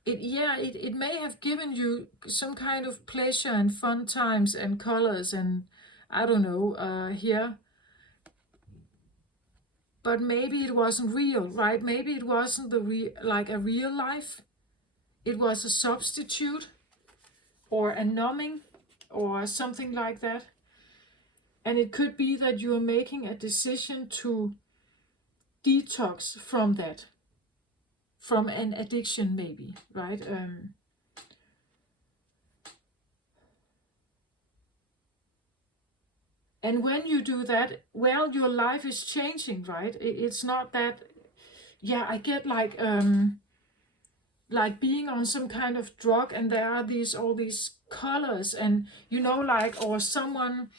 it may have given you some kind of pleasure and fun times and colors and I don't know here, but maybe it wasn't real, right? Maybe it wasn't like a real life. It was a substitute or a numbing or something like that. And it could be that you are making a decision to detox from that, from an addiction maybe, right? And when you do that, well, your life is changing, right? It's not that, yeah, I get like being on some kind of drug, and there are all these colors, and like, or someone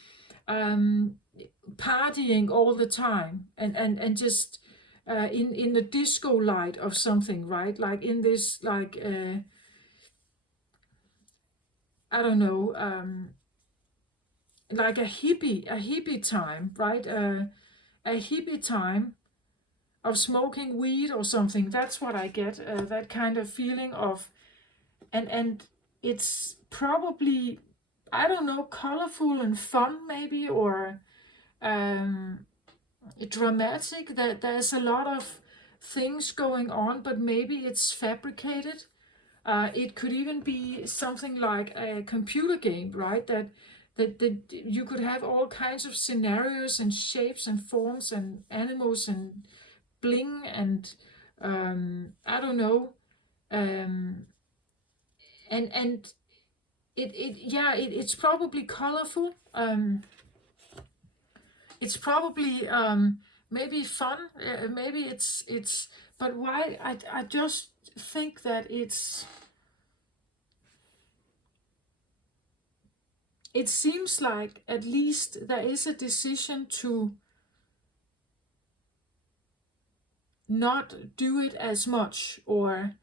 partying all the time, and just in the disco light of something, right? Like in this, like I don't know, like a hippie time, right? A hippie time of smoking weed or something. That's what I get. That kind of feeling of, and it's probably, I don't know, colorful and fun maybe, or dramatic. That there's a lot of things going on, but maybe it's fabricated. It could even be something like a computer game, right? That you could have all kinds of scenarios and shapes and forms and animals and bling and I don't know, and it's probably colorful. It's probably maybe fun. Maybe it's. But why? I just think that it seems like at least there is a decision to not do it as much, or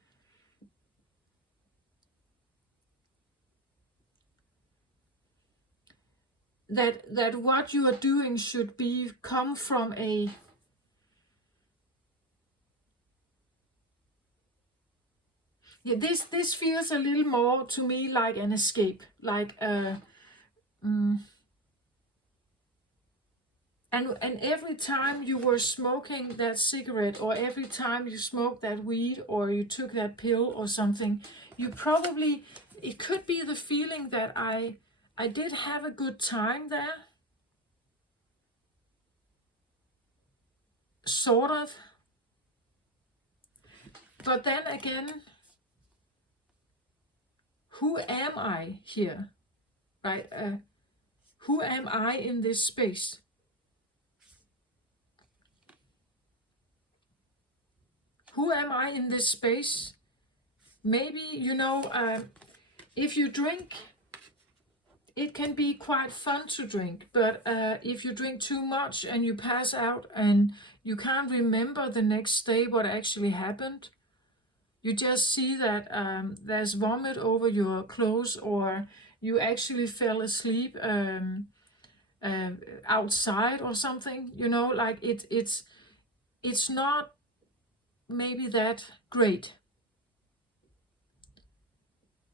that what you are doing should come from a this feels a little more to me like an escape, like and every time you were smoking that cigarette, or every time you smoked that weed, or you took that pill or something, it could be the feeling that I did have a good time there, sort of. But then again, who am I here, right? Who am I in this space? Who am I in this space? Maybe, you know, if you drink, it can be quite fun to drink, but if you drink too much and you pass out and you can't remember the next day what actually happened, you just see that there's vomit over your clothes, or you actually fell asleep outside or something, you know, like it's not maybe that great.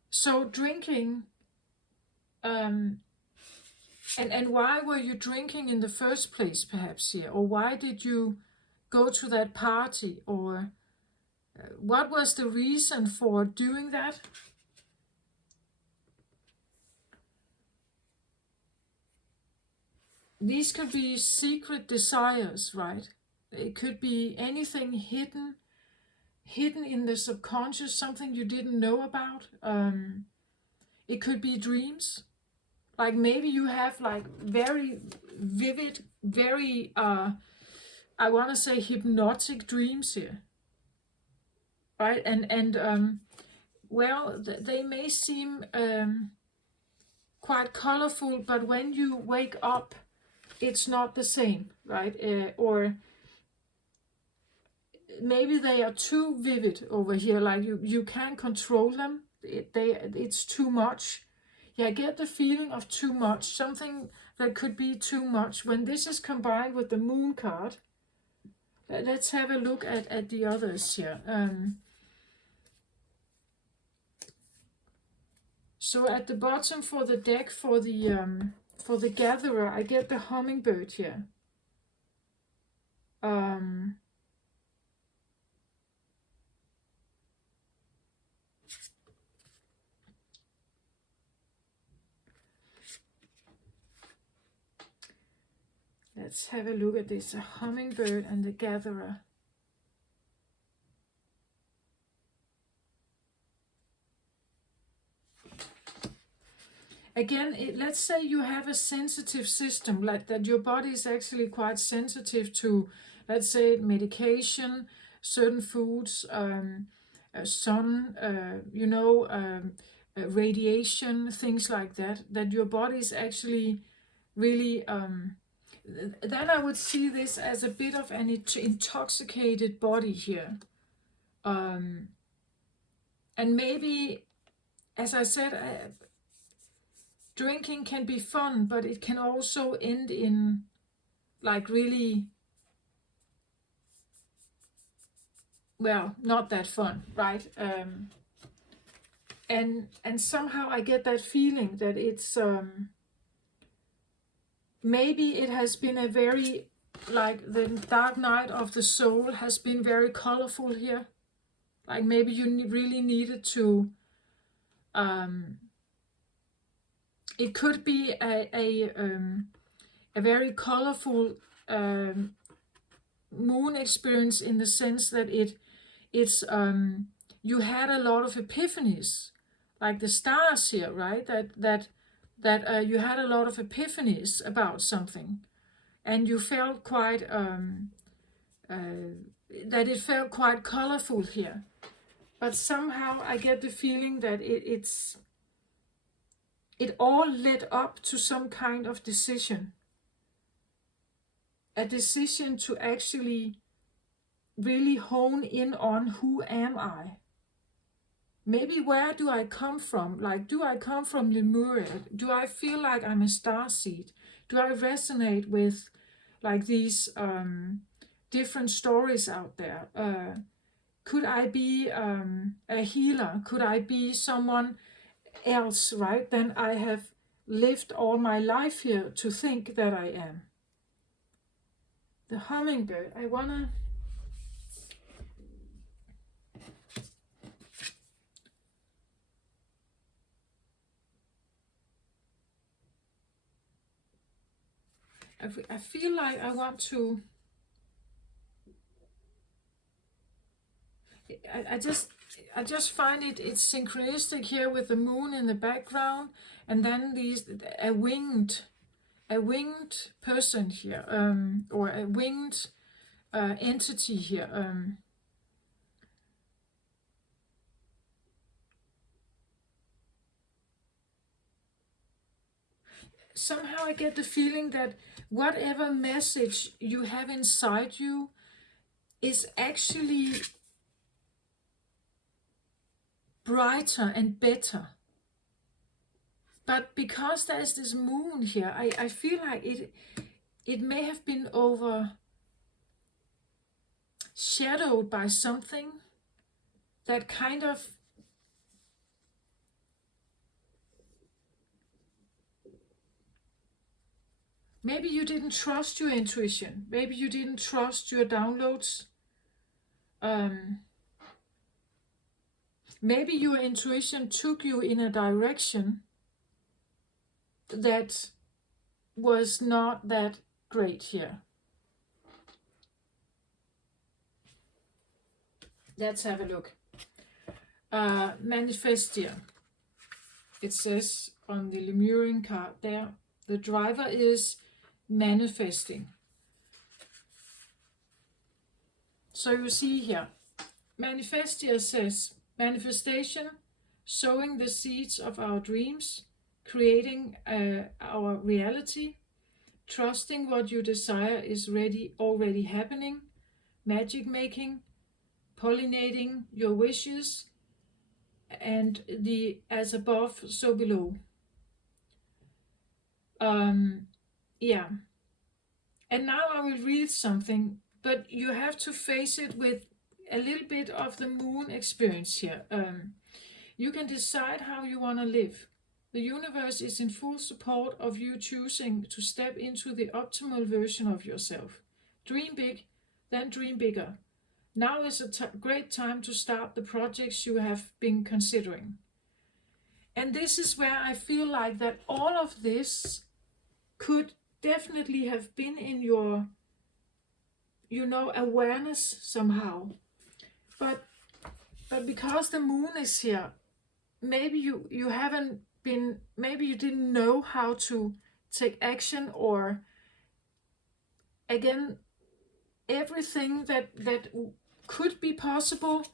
So drinking, and why were you drinking in the first place, perhaps here? Or why did you go to that party? Or what was the reason for doing that? These could be secret desires, right? It could be anything hidden in the subconscious, something you didn't know about. It could be dreams. Like maybe you have like very vivid, very, I want to say hypnotic dreams here. Right? And well, they may seem quite colorful, but when you wake up, it's not the same, right? Or maybe they are too vivid over here, like you can't control them. It's too much. Yeah, I get the feeling of too much, something that could be too much. When this is combined with the moon card, let's have a look at the others here. So at the bottom for the deck, for the gatherer, I get the hummingbird here. Let's have a look at this, a hummingbird and the gatherer. Again, let's say you have a sensitive system, like that your body is actually quite sensitive to, let's say, medication, certain foods, sun, radiation, things like that, that your body is actually really, then I would see this as a bit of an intoxicated body here. And maybe, as I said, drinking can be fun, but it can also end in like really, well, not that fun, right? And somehow I get that feeling that it's maybe it has been a very, like the dark night of the soul has been very colorful here. Like maybe you really needed to, it could be a very colorful moon experience, in the sense that it's you had a lot of epiphanies, like the stars here, right? That you had a lot of epiphanies about something, and you felt quite that it felt quite colorful here. But somehow I get the feeling that it all led up to some kind of decision. A decision to actually really hone in on, who am I? Maybe where do I come from? Like, do I come from Lemuria? Do I feel like I'm a starseed? Do I resonate with like these different stories out there? Could I be a healer? Could I be someone else, right, than I have lived all my life here to think that I am? The hummingbird, I wanna... I feel like I want to I just find it's synchronistic here with the moon in the background, and then a winged person here, or a winged entity here. Somehow I get the feeling that whatever message you have inside you is actually brighter and better. But because there's this moon here, I feel like it may have been overshadowed by something that kind of maybe you didn't trust your intuition. Maybe you didn't trust your downloads. Maybe your intuition took you in a direction that was not that great here. Let's have a look. Manifestia. It says on the Lemurian card there, the driver is manifesting. So you see here, Manifestia says, manifestation, sowing the seeds of our dreams, creating our reality, trusting what you desire is already happening, magic making, pollinating your wishes, and the as above, so below. Yeah. And now I will read something, but you have to face it with a little bit of the moon experience here. You can decide how you want to live. The universe is in full support of you choosing to step into the optimal version of yourself. Dream big, then dream bigger. Now is a great time to start the projects you have been considering. And this is where I feel like that all of this could definitely have been in your, awareness somehow. But because the moon is here, maybe you haven't been, maybe you didn't know how to take action, or again, everything that could be possible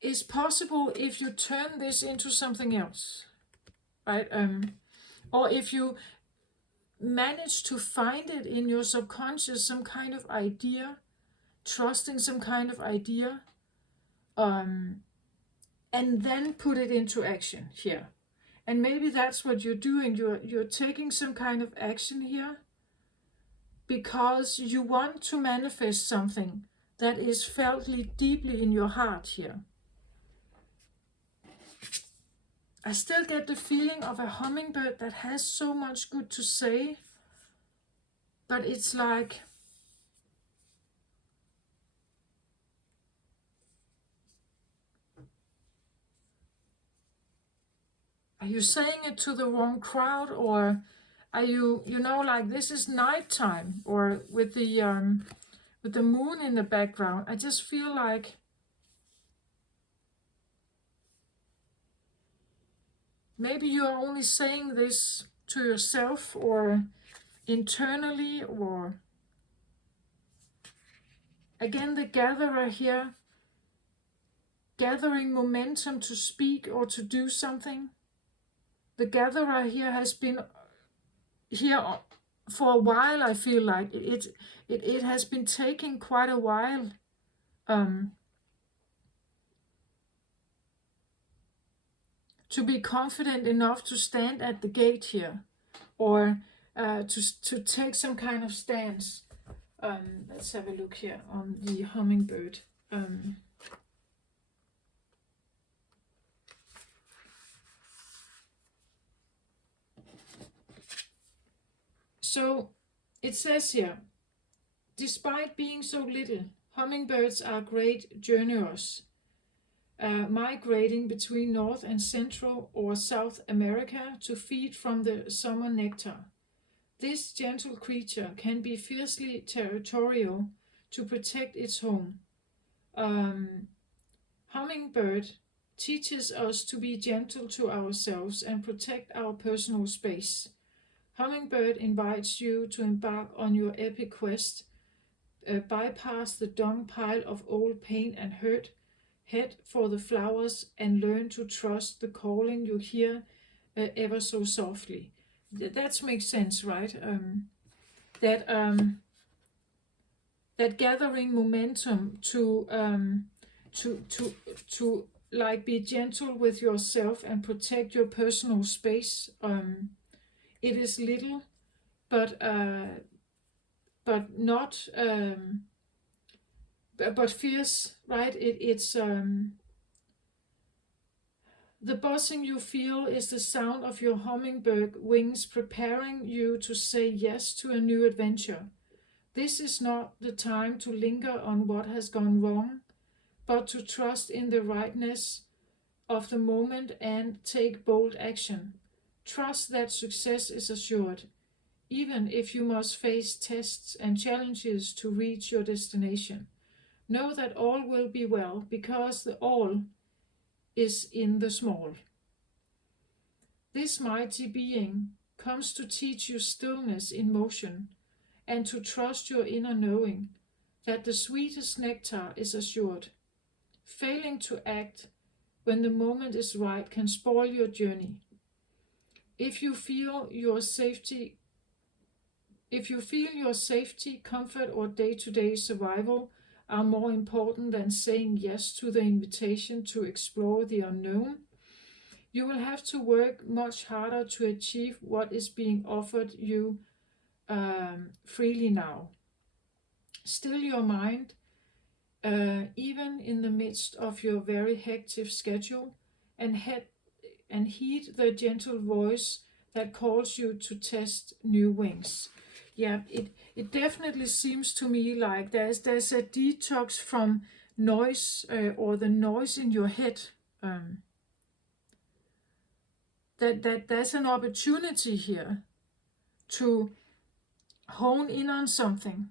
is possible if you turn this into something else, right? Or if you manage to find it in your subconscious, some kind of idea, trusting some kind of idea, and then put it into action here. And maybe that's what you're doing. You're taking some kind of action here because you want to manifest something that is felt deeply in your heart here. I still get the feeling of a hummingbird that has so much good to say, but it's like, are you saying it to the wrong crowd, or are you, like this is nighttime, or with the moon in the background? I just feel like maybe you are only saying this to yourself or internally, or again, the gatherer here, gathering momentum to speak or to do something. The gatherer here has been here for a while. I feel like it has been taking quite a while to be confident enough to stand at the gate here, or to take some kind of stance. Let's have a look here on the hummingbird. So it says here, despite being so little, hummingbirds are great journeyers, migrating between North and Central or South America to feed from the summer nectar. This gentle creature can be fiercely territorial to protect its home. Hummingbird teaches us to be gentle to ourselves and protect our personal space. Hummingbird invites you to embark on your epic quest, bypass the dung pile of old pain and hurt, head for the flowers, and learn to trust the calling you hear ever so softly. That makes sense, right? That that gathering momentum to like be gentle with yourself and protect your personal space. It is little, but not but fierce, right? It's the buzzing you feel is the sound of your hummingbird wings preparing you to say yes to a new adventure. This is not the time to linger on what has gone wrong, but to trust in the rightness of the moment and take bold action. Trust that success is assured, even if you must face tests and challenges to reach your destination. Know that all will be well, because the all is in the small. This mighty being comes to teach you stillness in motion, and to trust your inner knowing that the sweetest nectar is assured. Failing to act when the moment is right can spoil your journey. If you feel your safety, comfort, or day-to-day survival are more important than saying yes to the invitation to explore the unknown, you will have to work much harder to achieve what is being offered you freely now. Still your mind, even in the midst of your very hectic schedule, and heed the gentle voice that calls you to test new wings. Yeah, it definitely seems to me like there's a detox from noise, or the noise in your head. That there's an opportunity here to hone in on something,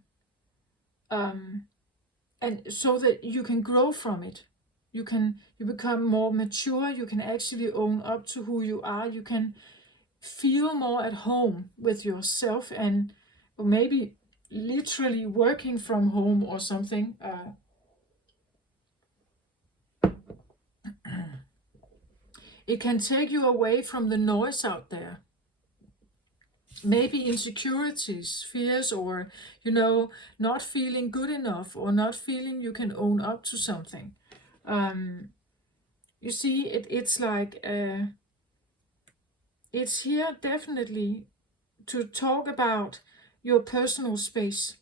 and so that you can grow from it. You become more mature. You can actually own up to who you are. You can feel more at home with yourself, and or maybe literally working from home or something. It can take you away from the noise out there. Maybe insecurities, fears, or, not feeling good enough, or not feeling you can own up to something. You see, it's like, it's here definitely to talk about your personal space.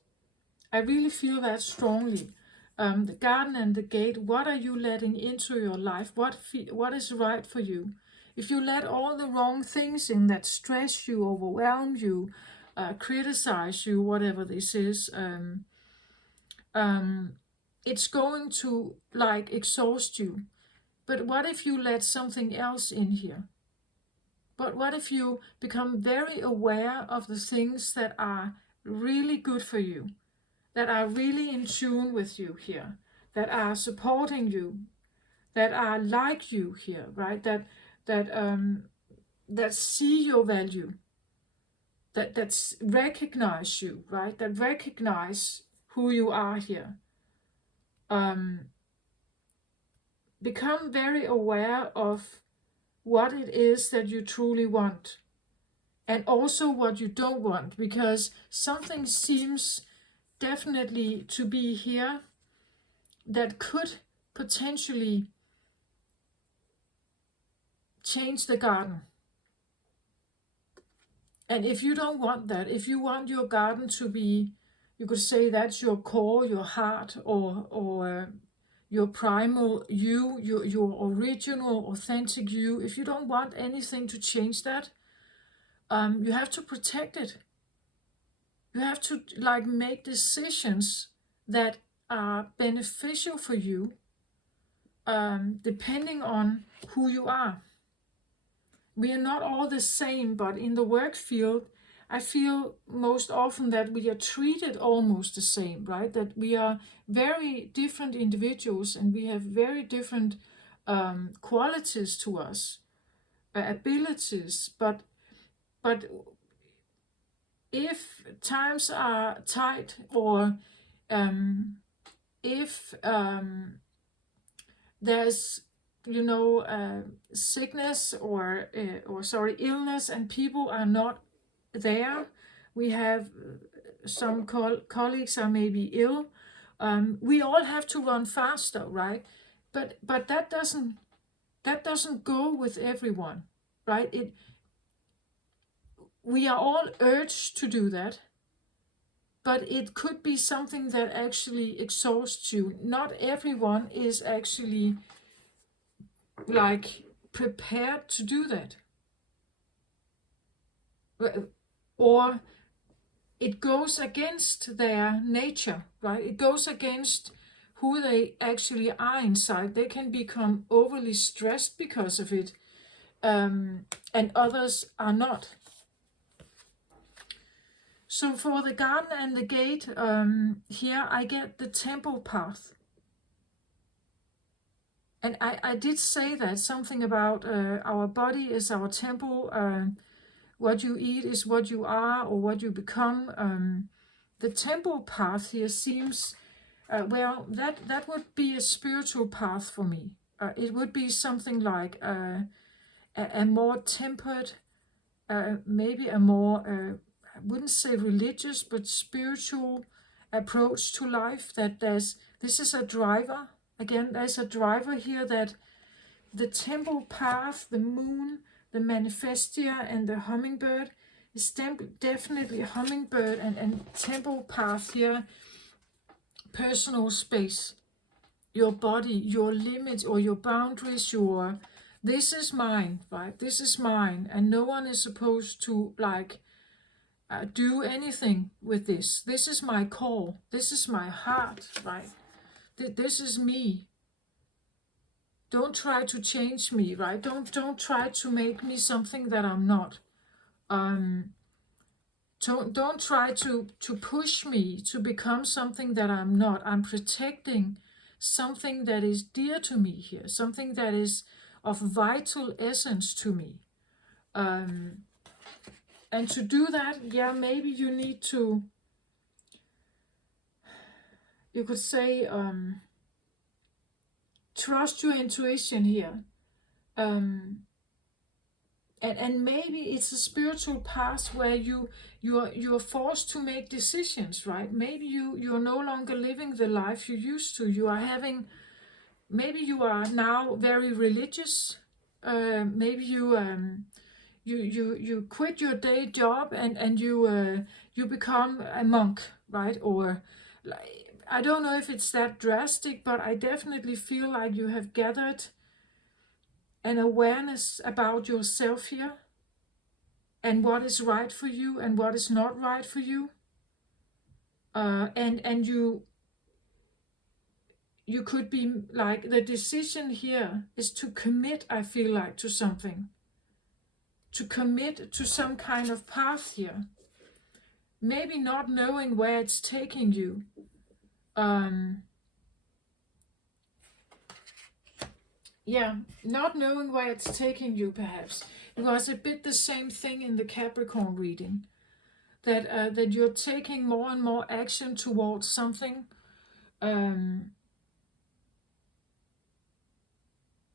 I really feel that strongly. The garden and the gate, what are you letting into your life? What is right for you? If you let all the wrong things in that stress you, overwhelm you, criticize you, whatever this is, it's going to exhaust you. But what if you let something else in here? But what if you become very aware of the things that are really good for you, that are really in tune with you here, that are supporting you, that are like you here, right? That see your value, that recognize you, right? That recognize who you are here. Become very aware of what it is that you truly want, and also what you don't want, because something seems definitely to be here that could potentially change the garden. And if you don't want that, if you want your garden to be, you could say that's your core, your heart, or your primal you, your original, authentic you. If you don't want anything to change that, you have to protect it. You have to make decisions that are beneficial for you, depending on who you are. We are not all the same, but in the work field, I feel most often that we are treated almost the same, right? That we are very different individuals and we have very different qualities to us, abilities. But if times are tight, or if there's sickness or sorry, illness, and people are not there, we have some colleagues are maybe ill, we all have to run faster, right? But that doesn't go with everyone, right? We are all urged to do that, but it could be something that actually exhausts you. Not everyone is actually like prepared to do that, or it goes against their nature, right? It goes against who they actually are inside. They can become overly stressed because of it, and others are not. So for the garden and the gate, here I get the temple path. And I did say that, something about our body is our temple, what you eat is what you are or what you become. The temple path here seems, well, that would be a spiritual path for me. It would be something like a more tempered, maybe a more, I wouldn't say religious, but spiritual approach to life. That this is a driver. Again, there's a driver here, that the temple path, the moon, the manifestia, and the hummingbird is definitely hummingbird and temple path here. Personal space, your body, your limits or your boundaries, this is mine, right? This is mine, and no one is supposed to do anything with this. This is my core. This is my heart, right? This is me. Don't try to change me, right? Don't try to make me something that I'm not. Don't try to push me to become something that I'm not. I'm protecting something that is dear to me here, something that is of vital essence to me. And to do that, yeah, maybe you need to, you could say, trust your intuition here. And maybe it's a spiritual path where you're forced to make decisions, right? Maybe you're no longer living the life you used to. Maybe you are now very religious. Maybe you quit your day job and you become a monk, right? Or I don't know if it's that drastic, but I definitely feel like you have gathered an awareness about yourself here, and what is right for you and what is not right for you. And you could be like, the decision here is to commit, I feel like, to something. To commit to some kind of path here. Maybe not knowing where it's taking you. Yeah, not knowing where it's taking you, perhaps. It was a bit the same thing in the Capricorn reading. That you're taking more and more action towards something.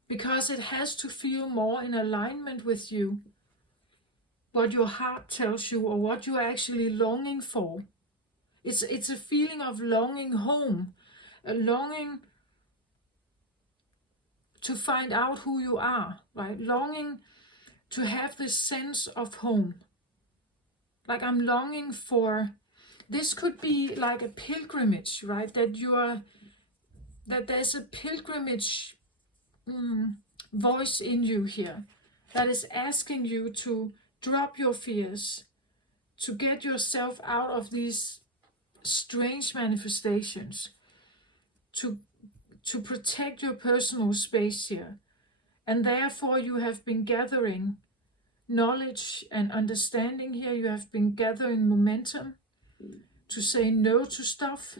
Because it has to feel more in alignment with you. What your heart tells you, or what you're actually longing for. It's a feeling of longing home. A longing to find out who you are, right? Longing to have this sense of home. Like, I'm longing for, this could be like a pilgrimage, right? That there's a pilgrimage voice in you here that is asking you to drop your fears, to get yourself out of these strange manifestations, to protect your personal space here. And therefore you have been gathering knowledge and understanding here. You have been gathering momentum to say no to stuff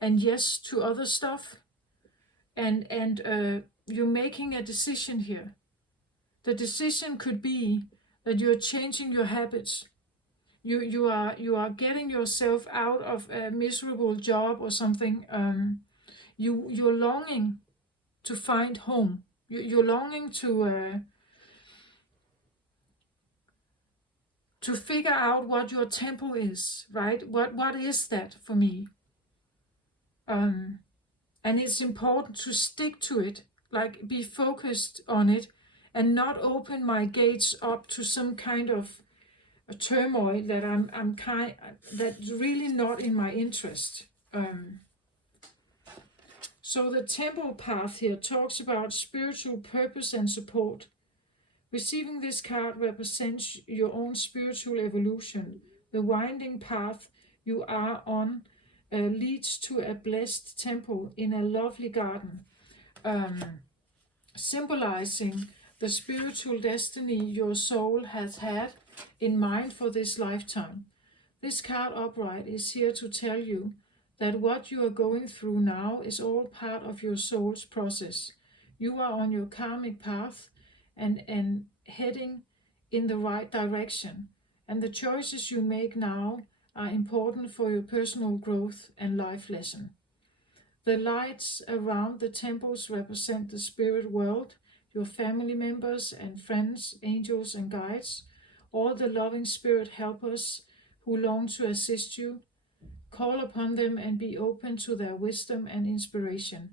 and yes to other stuff. And you're making a decision here. The decision could be that you're changing your habits. You are getting yourself out of a miserable job or something. You're longing to find home. You're longing to figure out what your temple is, right? What is that for me? And it's important to stick to it, like be focused on it, and not open my gates up to some kind of a turmoil that that's really not in my interest. So the temple path here talks about spiritual purpose and support. Receiving this card represents your own spiritual evolution. The winding path you are on leads to a blessed temple in a lovely garden, symbolizing the spiritual destiny your soul has had in mind for this lifetime. This card upright is here to tell you that what you are going through now is all part of your soul's process. You are on your karmic path and heading in the right direction. And the choices you make now are important for your personal growth and life lesson. The lights around the temples represent the spirit world, your family members and friends, angels and guides, all the loving spirit helpers who long to assist you. Call upon them and be open to their wisdom and inspiration.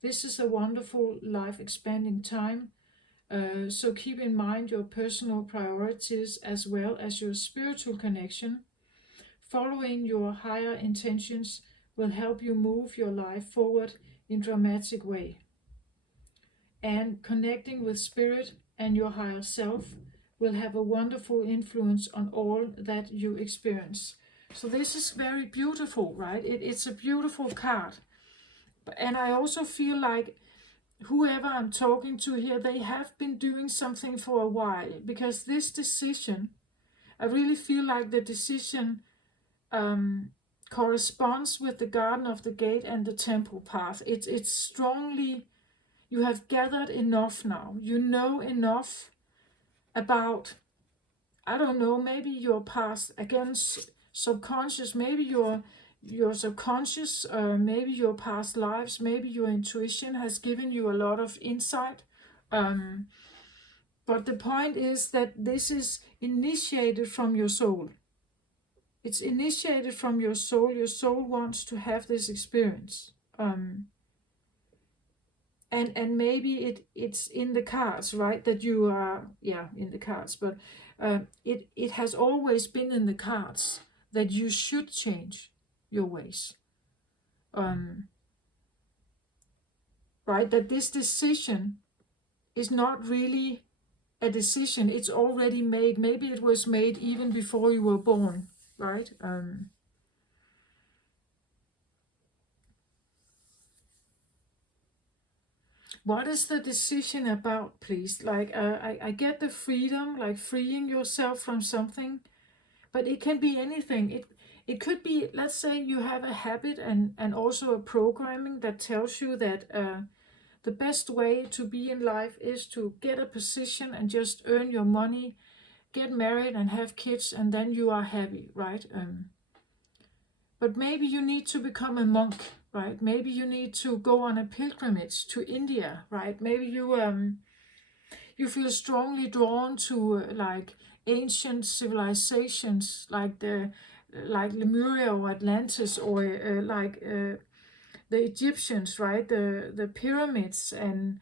This is a wonderful life-expanding time, so keep in mind your personal priorities as well as your spiritual connection. Following your higher intentions will help you move your life forward in a dramatic way. And connecting with spirit and your higher self will have a wonderful influence on all that you experience. So this is very beautiful, right? It's a beautiful card. And I also feel like whoever I'm talking to here, they have been doing something for a while, because this decision, I really feel like the decision corresponds with the Garden of the Gate and the Temple path. It's strongly, you have gathered enough now. You know enough about, I don't know, maybe your past, again, subconscious, maybe your subconscious, maybe your past lives, maybe your intuition has given you a lot of insight. But the point is that this is initiated from your soul. It's initiated from your soul. Your soul wants to have this experience. And maybe it's in the cards, right? That you are, in the cards. But it has always been in the cards that you should change your ways. Right? That this decision is not really a decision. It's already made. Maybe it was made even before you were born, right? What is the decision about, please? Like, I get the freedom, like freeing yourself from something, but it can be anything. It could be, let's say you have a habit and also a programming that tells you that the best way to be in life is to get a position and just earn your money, get married and have kids, and then you are happy, right? But maybe you need to become a monk, right? Maybe you need to go on a pilgrimage to India, right? Maybe you feel strongly drawn to like ancient civilizations, like Lemuria or Atlantis, or the Egyptians, right? The pyramids and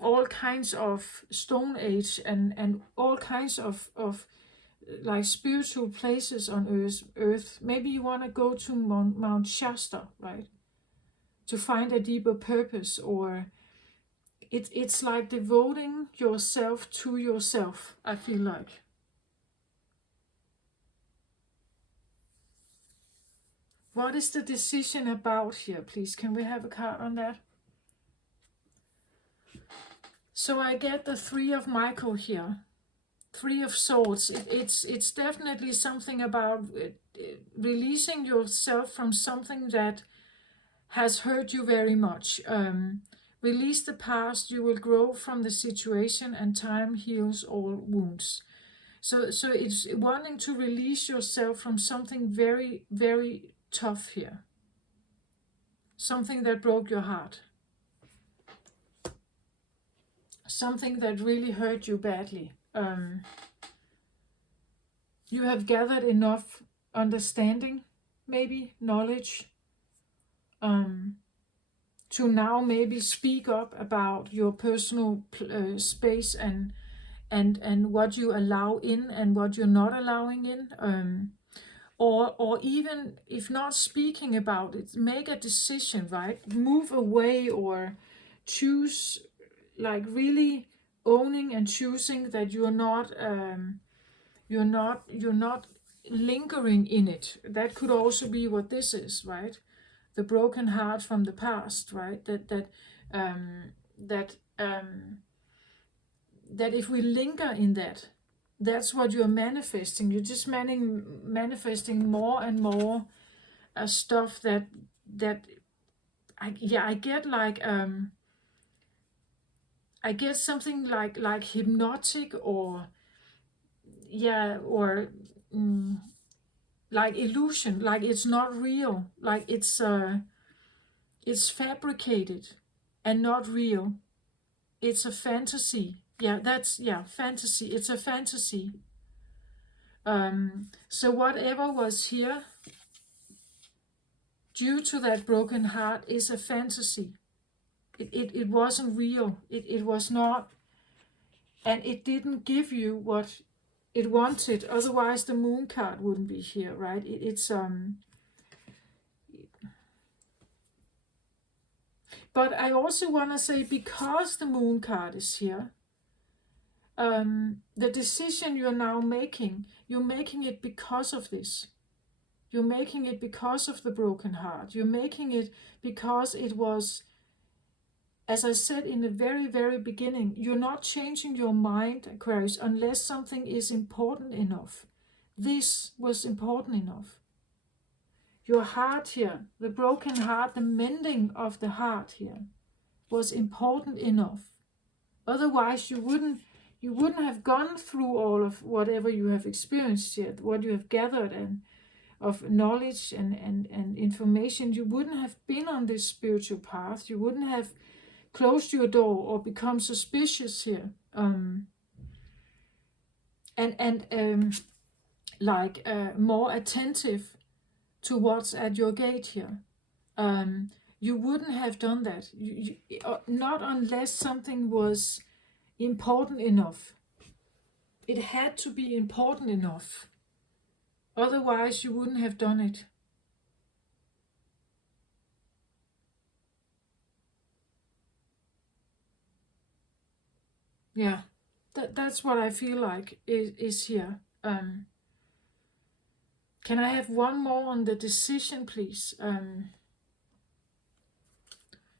all kinds of Stone Age and all kinds of like spiritual places on earth. Maybe you want to go to Mount Shasta, right? To find a deeper purpose, or it's like devoting yourself to yourself, I feel like. What is the decision about here, please? Can we have a card on that? So I get the Three of Michael here. Three of Swords. It's definitely something about releasing yourself from something that has hurt you very much. Release the past, you will grow from the situation, and time heals all wounds. So it's wanting to release yourself from something very, very tough here. Something that broke your heart. Something that really hurt you badly. You have gathered enough understanding, maybe knowledge, to now maybe speak up about your personal space and what you allow in and what you're not allowing in, or even if not speaking about it, make a decision, right? Move away or choose, like really owning and choosing that you're not lingering in it. That could also be what this is, right? The broken heart from the past, right? That if we linger in that, that's what you're manifesting. You're just manifesting more and more stuff that I get like I get something like hypnotic or like illusion, like it's not real, like it's fabricated and not real. It's a fantasy. Fantasy. It's a fantasy. So whatever was here due to that broken heart is a fantasy. It wasn't real. It was not, and it didn't give you what it wanted. Otherwise the moon card wouldn't be here, right? But I also want to say, because the moon card is here, the decision you're now making, you're making it because of this. You're making it because of the broken heart. You're making it because it was, as I said in the very, very beginning, you're not changing your mind, Aquarius, unless something is important enough. This was important enough. Your heart here, the broken heart, the mending of the heart here was important enough. Otherwise you wouldn't have gone through all of whatever you have experienced yet, what you have gathered and of knowledge and information. You wouldn't have been on this spiritual path. You wouldn't have closed your door or become suspicious here. More attentive to what's at your gate here. You wouldn't have done that. Not unless something was important enough. It had to be important enough. Otherwise, you wouldn't have done it. Yeah, that's what I feel like is here. Can I have one more on the decision, please?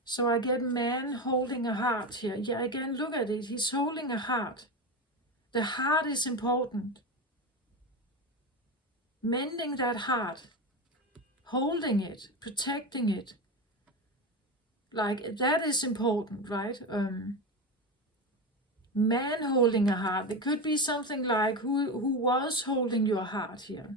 So I get man holding a heart here. Yeah, again, look at it. He's holding a heart. The heart is important. Mending that heart, holding it, protecting it, like that is important, right? Man holding a heart. It could be something like who was holding your heart here.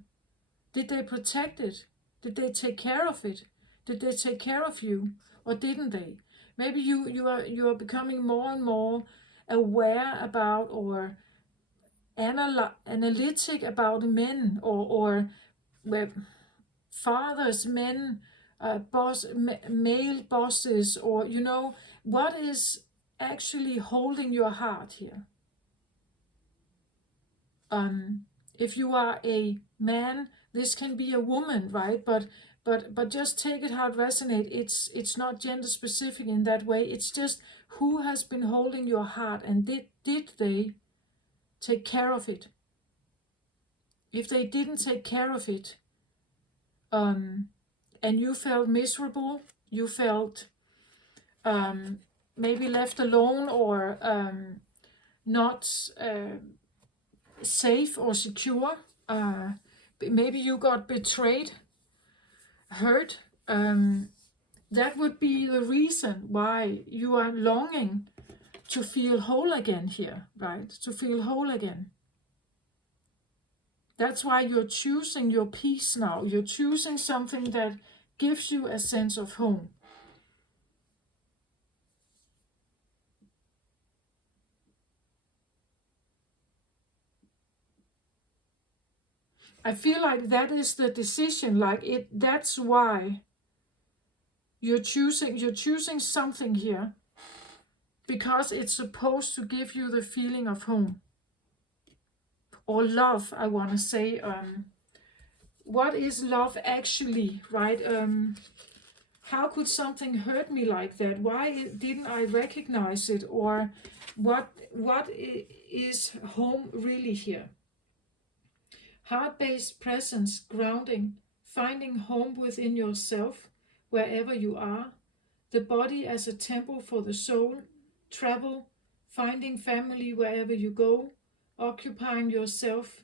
Did they protect it? Did they take care of it? Did they take care of you, or didn't they? Maybe you are becoming more and more aware about or analytic about men or fathers, men, male bosses, or what is actually holding your heart here. If you are a man, this can be a woman, right? But just take it how it resonates. It's not gender specific in that way. It's just who has been holding your heart, and did they take care of it? If they didn't take care of it, and you felt miserable, you felt maybe left alone or not safe or secure. Maybe you got betrayed, hurt. That would be the reason why you are longing to feel whole again here, right? To feel whole again. That's why you're choosing your peace now. You're choosing something that gives you a sense of home. I feel like that is the decision. That's why you're choosing something here, because it's supposed to give you the feeling of home or love. I want to say, what is love actually, right? How could something hurt me like that? Why didn't I recognize it? Or what is home really here? Heart-based presence, grounding, finding home within yourself, wherever you are, the body as a temple for the soul, travel, finding family wherever you go, occupying yourself,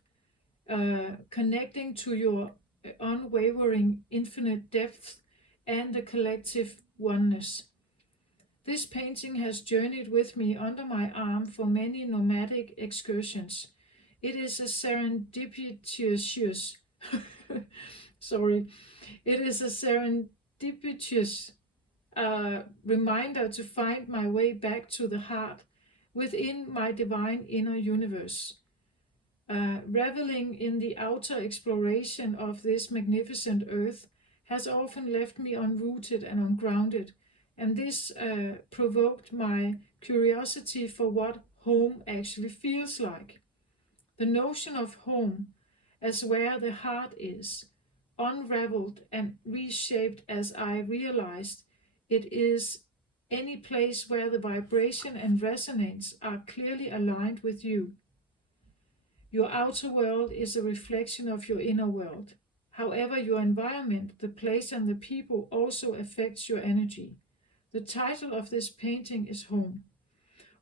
connecting to your unwavering infinite depth and the collective oneness. This painting has journeyed with me under my arm for many nomadic excursions. It is a serendipitous sorry. It is a serendipitous reminder to find my way back to the heart within my divine inner universe. Reveling in the outer exploration of this magnificent earth has often left me unrooted and ungrounded, and this provoked my curiosity for what home actually feels like. The notion of home as where the heart is, unraveled and reshaped as I realized it is any place where the vibration and resonance are clearly aligned with you. Your outer world is a reflection of your inner world. However, your environment, the place and the people also affects your energy. The title of this painting is Home,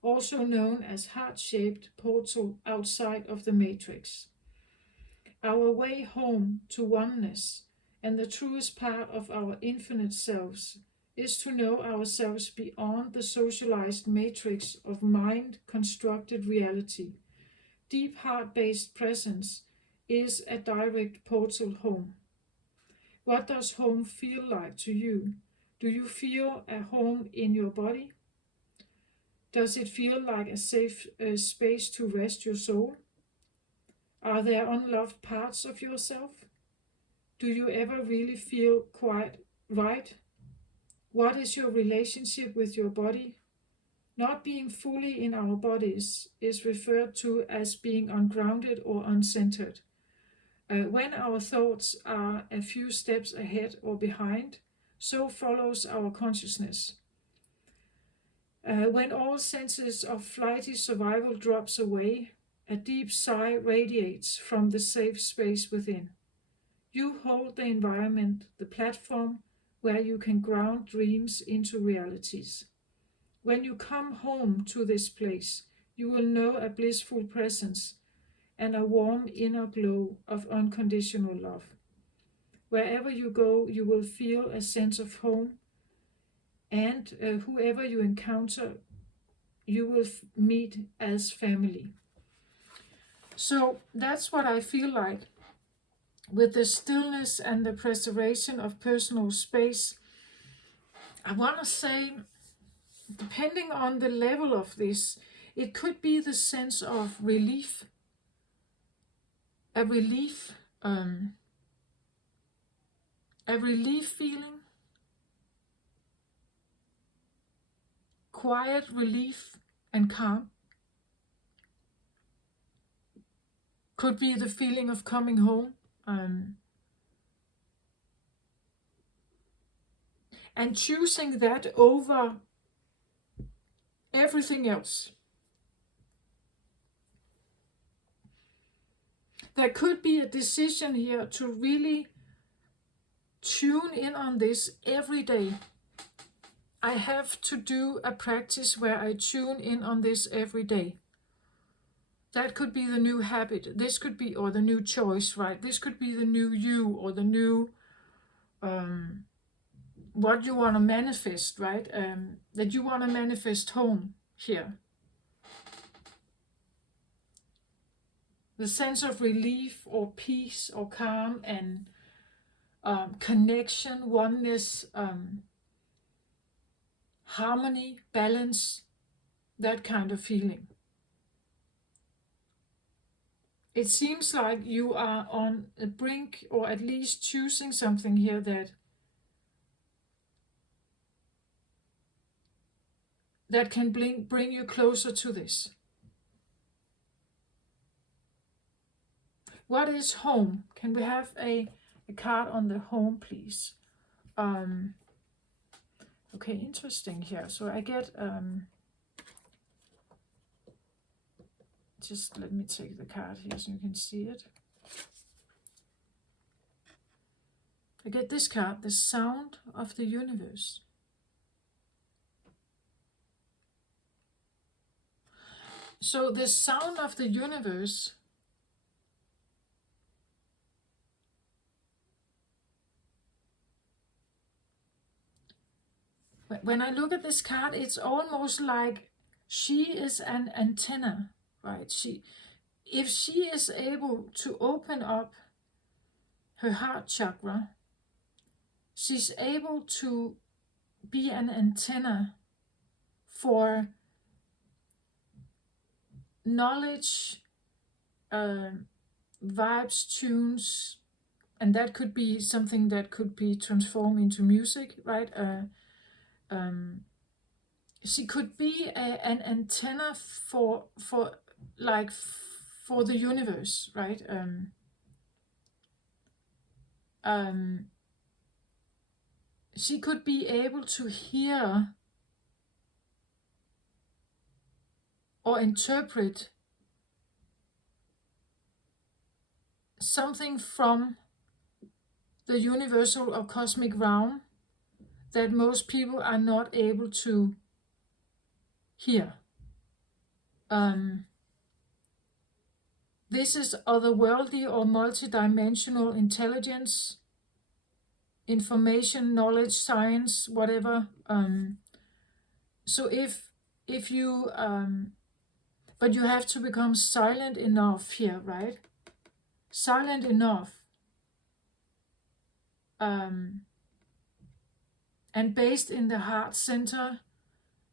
also known as heart-shaped portal outside of the matrix. Our way home to oneness and the truest part of our infinite selves is to know ourselves beyond the socialized matrix of mind-constructed reality. Deep heart-based presence is a direct portal home. What does home feel like to you? Do you feel a home in your body? Does it feel like a safe space to rest your soul? Are there unloved parts of yourself? Do you ever really feel quite right? What is your relationship with your body? Not being fully in our bodies is referred to as being ungrounded or uncentered. When our thoughts are a few steps ahead or behind, so follows our consciousness. When all senses of flighty survival drops away, a deep sigh radiates from the safe space within. You hold the environment, the platform where you can ground dreams into realities. When you come home to this place, you will know a blissful presence and a warm inner glow of unconditional love. Wherever you go, you will feel a sense of home, and whoever you encounter, you will meet as family. So that's what I feel like with the stillness and the preservation of personal space. I want to say, depending on the level of this, it could be the sense of relief, a relief feeling, quiet relief and calm. Could be the feeling of coming home, and choosing that over everything else. There could be a decision here to really tune in on this every day. I have to do a practice where I tune in on this every day. That could be the new habit. This could be, or the new choice, right? This could be the new you, or the new, what you want to manifest, right? That you want to manifest home here. The sense of relief or peace or calm and connection, oneness, harmony, balance, that kind of feeling. It seems like you are on a brink, or at least choosing something here that can bring you closer to this. What is home? Can we have a card on the home, please? Okay, interesting here. So I get, just let me take the card here so you can see it. I get this card, the sound of the universe. So the sound of the universe, when I look at this card, it's almost like she is an antenna, right? If she is able to open up her heart chakra, she's able to be an antenna for knowledge, vibes, tunes, and that could be something that could be transformed into music, right? She could be an antenna for the universe, right? She could be able to hear or interpret something from the universal or cosmic realm that most people are not able to hear. This is otherworldly or multidimensional intelligence, information, knowledge, science, whatever. So if you, but you have to become silent enough here, right? Silent enough. And based in the heart center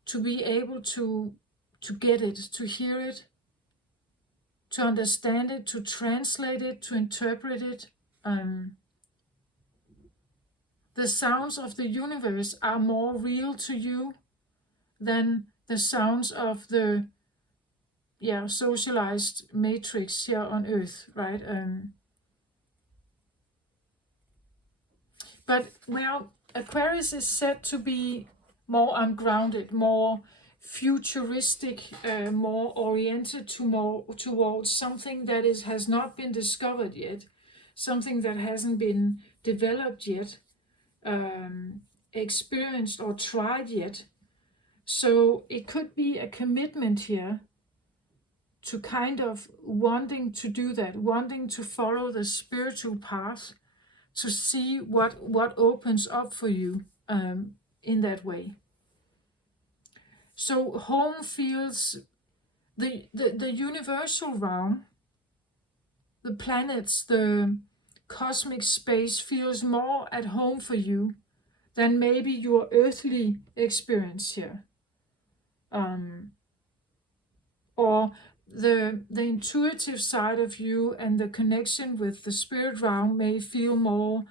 to be able to get it, to hear it, to understand it, to translate it, to interpret it. The sounds of the universe are more real to you than the sounds of the socialized matrix here on earth, right? But well, Aquarius is said to be more ungrounded, more futuristic, more oriented towards something that has not been discovered yet, something that hasn't been developed yet, experienced or tried yet. So it could be a commitment here to kind of wanting to do that, wanting to follow the spiritual path, to see what opens up for you in that way. So home feels, the universal realm, the planets, the cosmic space feels more at home for you than maybe your earthly experience here. Or the intuitive side of you and the connection with the spirit realm may feel more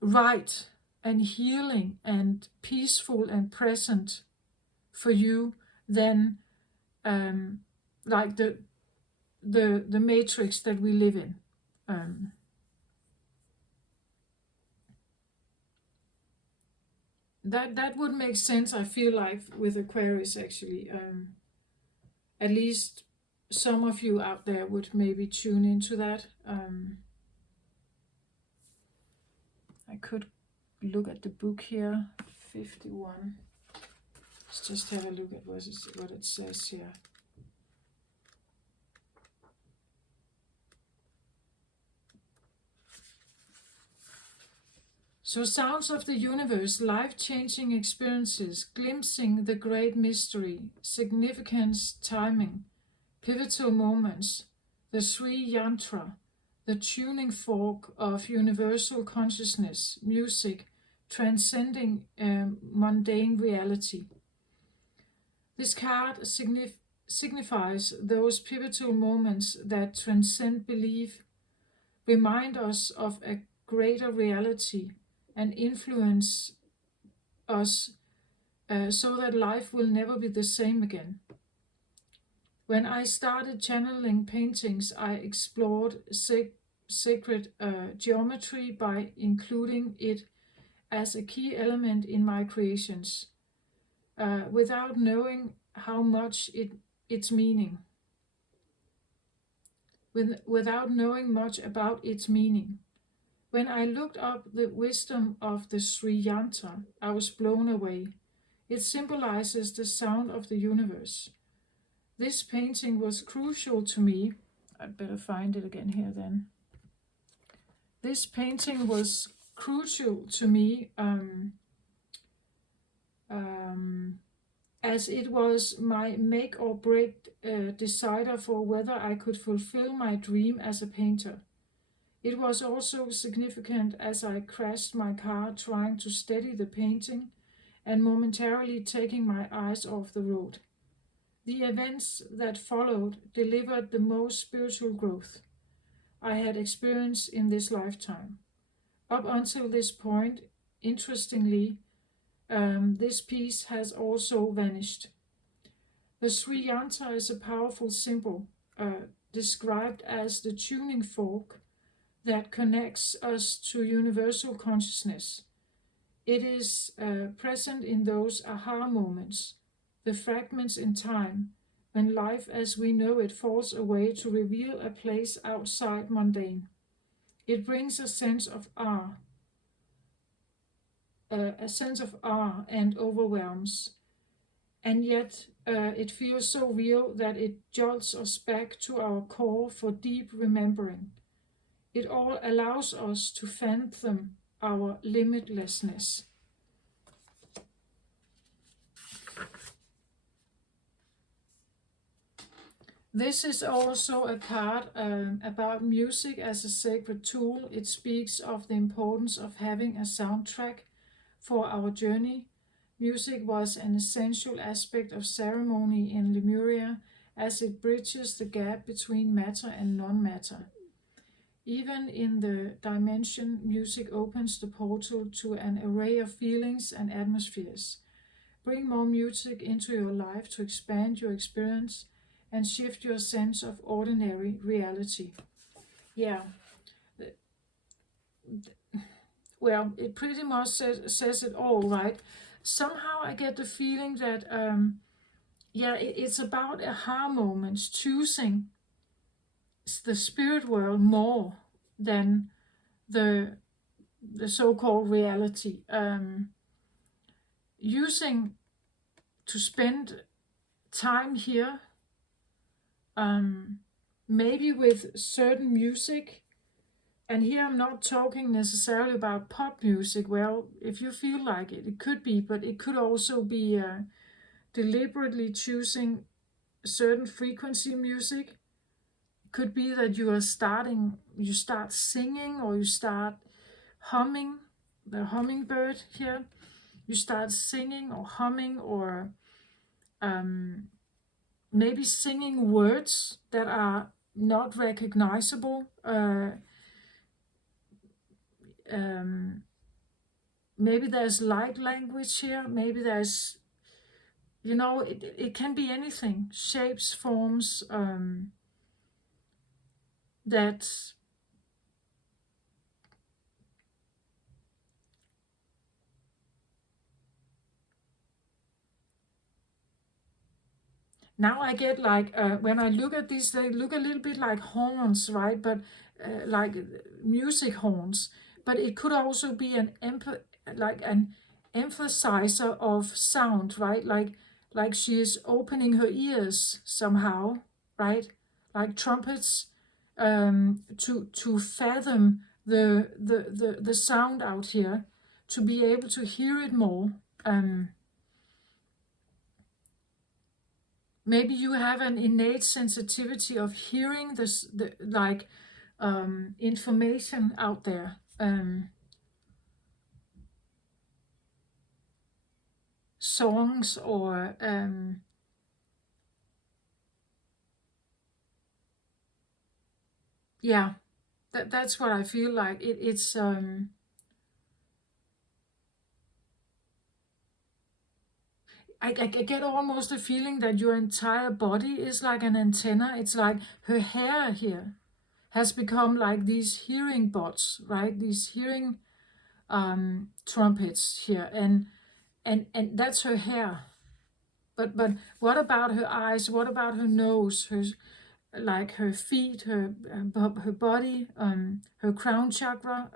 right and healing and peaceful and present for you than like the matrix that we live in. That would make sense, I feel like, with Aquarius, actually. At least some of you out there would maybe tune into that. I could look at the book here, 51. Let's just have a look at what it says here. So sounds of the universe, life-changing experiences, glimpsing the great mystery, significance, timing, pivotal moments, the Sri Yantra, the tuning fork of universal consciousness, music, transcending mundane reality. This card signifies those pivotal moments that transcend belief, remind us of a greater reality, and influence us so that life will never be the same again. When I started channeling paintings, I explored sacred geometry by including it as a key element in my creations, without knowing how much its meaning. Without knowing much about its meaning. When I looked up the wisdom of the Sri Yantra, I was blown away. It symbolizes the sound of the universe. This painting was crucial to me. I'd better find it again here then. This painting was crucial to me as it was my make or break decider for whether I could fulfill my dream as a painter. It was also significant as I crashed my car trying to steady the painting and momentarily taking my eyes off the road. The events that followed delivered the most spiritual growth I had experienced in this lifetime. Up until this point, interestingly, this piece has also vanished. The Sri Yantra is a powerful symbol, described as the tuning fork that connects us to universal consciousness. It is present in those aha moments, the fragments in time, when life as we know it falls away to reveal a place outside mundane. It brings a sense of awe and overwhelms. And yet it feels so real that it jolts us back to our core for deep remembering. It all allows us to fathom our limitlessness. This is also a card about music as a sacred tool. It speaks of the importance of having a soundtrack for our journey. Music was an essential aspect of ceremony in Lemuria as it bridges the gap between matter and non-matter. Even in the dimension, music opens the portal to an array of feelings and atmospheres. Bring more music into your life to expand your experience and shift your sense of ordinary reality. Yeah. Well, it pretty much says it all, right? Somehow I get the feeling that, it's about aha moments, choosing the spirit world more than the so-called reality. Using to spend time here, maybe with certain music. And here I'm not talking necessarily about pop music. Well, if you feel like it, it could be, but it could also be deliberately choosing certain frequency music. It could be that you start singing, or you start humming, the hummingbird here. You start singing or humming, or maybe singing words that are not recognizable. Maybe there's light language here. Maybe there's, it can be anything. Shapes, forms, that now I get like, when I look at these, they look a little bit like horns, right? But like music horns. But it could also be an emphasizer of sound, right? Like she is opening her ears somehow, right? Like trumpets, to fathom the sound out here. to be able to hear it more. Maybe you have an innate sensitivity of hearing this, information out there. Songs or yeah, that's what I feel like. It's I get almost a feeling that your entire body is like an antenna. It's like her hair here has become like these hearing bots, right? These hearing trumpets here, and that's her hair. But what about her eyes? What about her nose? Her feet, her body, her crown chakra,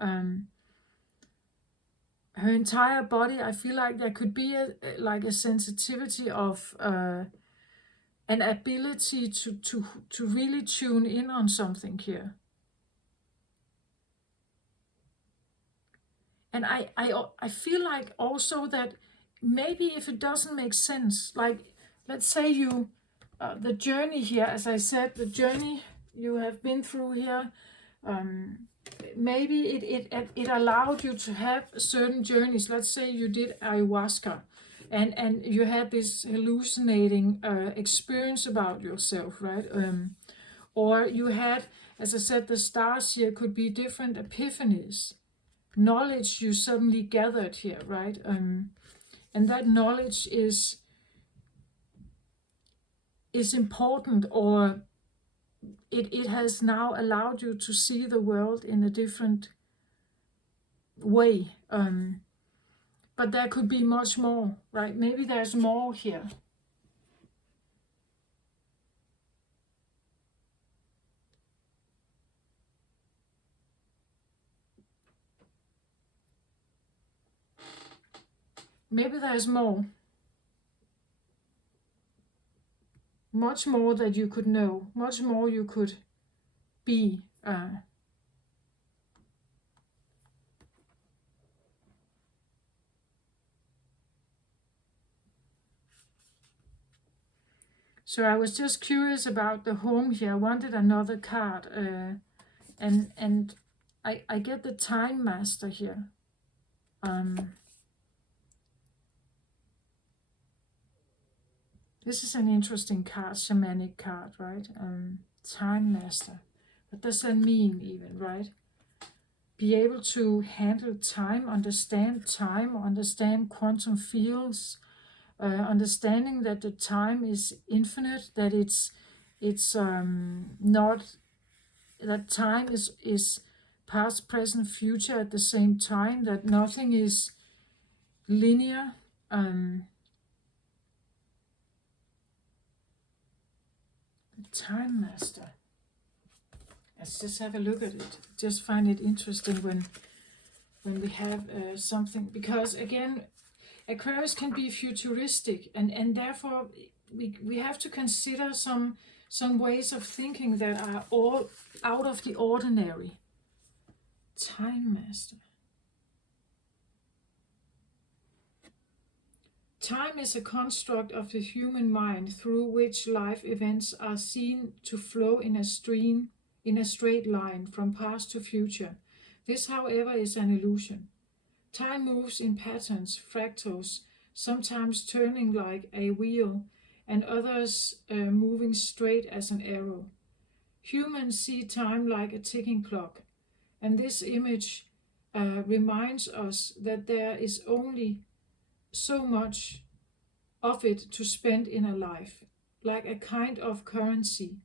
her entire body. I feel like there could be a sensitivity of an ability to really tune in on something here. And I feel like also that maybe if it doesn't make sense, like let's say you the journey here, as I said, the journey you have been through here, maybe it allowed you to have certain journeys. Let's say you did ayahuasca and you had this hallucinating experience about yourself, right? Or you had, as I said, the stars here could be different epiphanies, knowledge you suddenly gathered here, right? And that knowledge is important, or it has now allowed you to see the world in a different way. But there could be much more, right? Maybe there's more here. Maybe there's more. Much more that you could know. Much more you could be. So I was just curious about the home here. I wanted another card. And I get the Time Master here. This is an interesting card, shamanic card, right? Time Master. What does that mean even, right? Be able to handle time, understand quantum fields, understanding that the time is infinite, that it's not, that time is past, present, future at the same time, that nothing is linear. Time Master. Let's just have a look at it. Just find it interesting when we have something, because again, Aquarius can be futuristic, and therefore we have to consider some ways of thinking that are all out of the ordinary. Time Master. Time is a construct of the human mind through which life events are seen to flow in a straight line from past to future. This, however, is an illusion. Time moves in patterns, fractals, sometimes turning like a wheel, and others moving straight as an arrow. Humans see time like a ticking clock, and this image reminds us that there is only so much of it to spend in a life, like a kind of currency.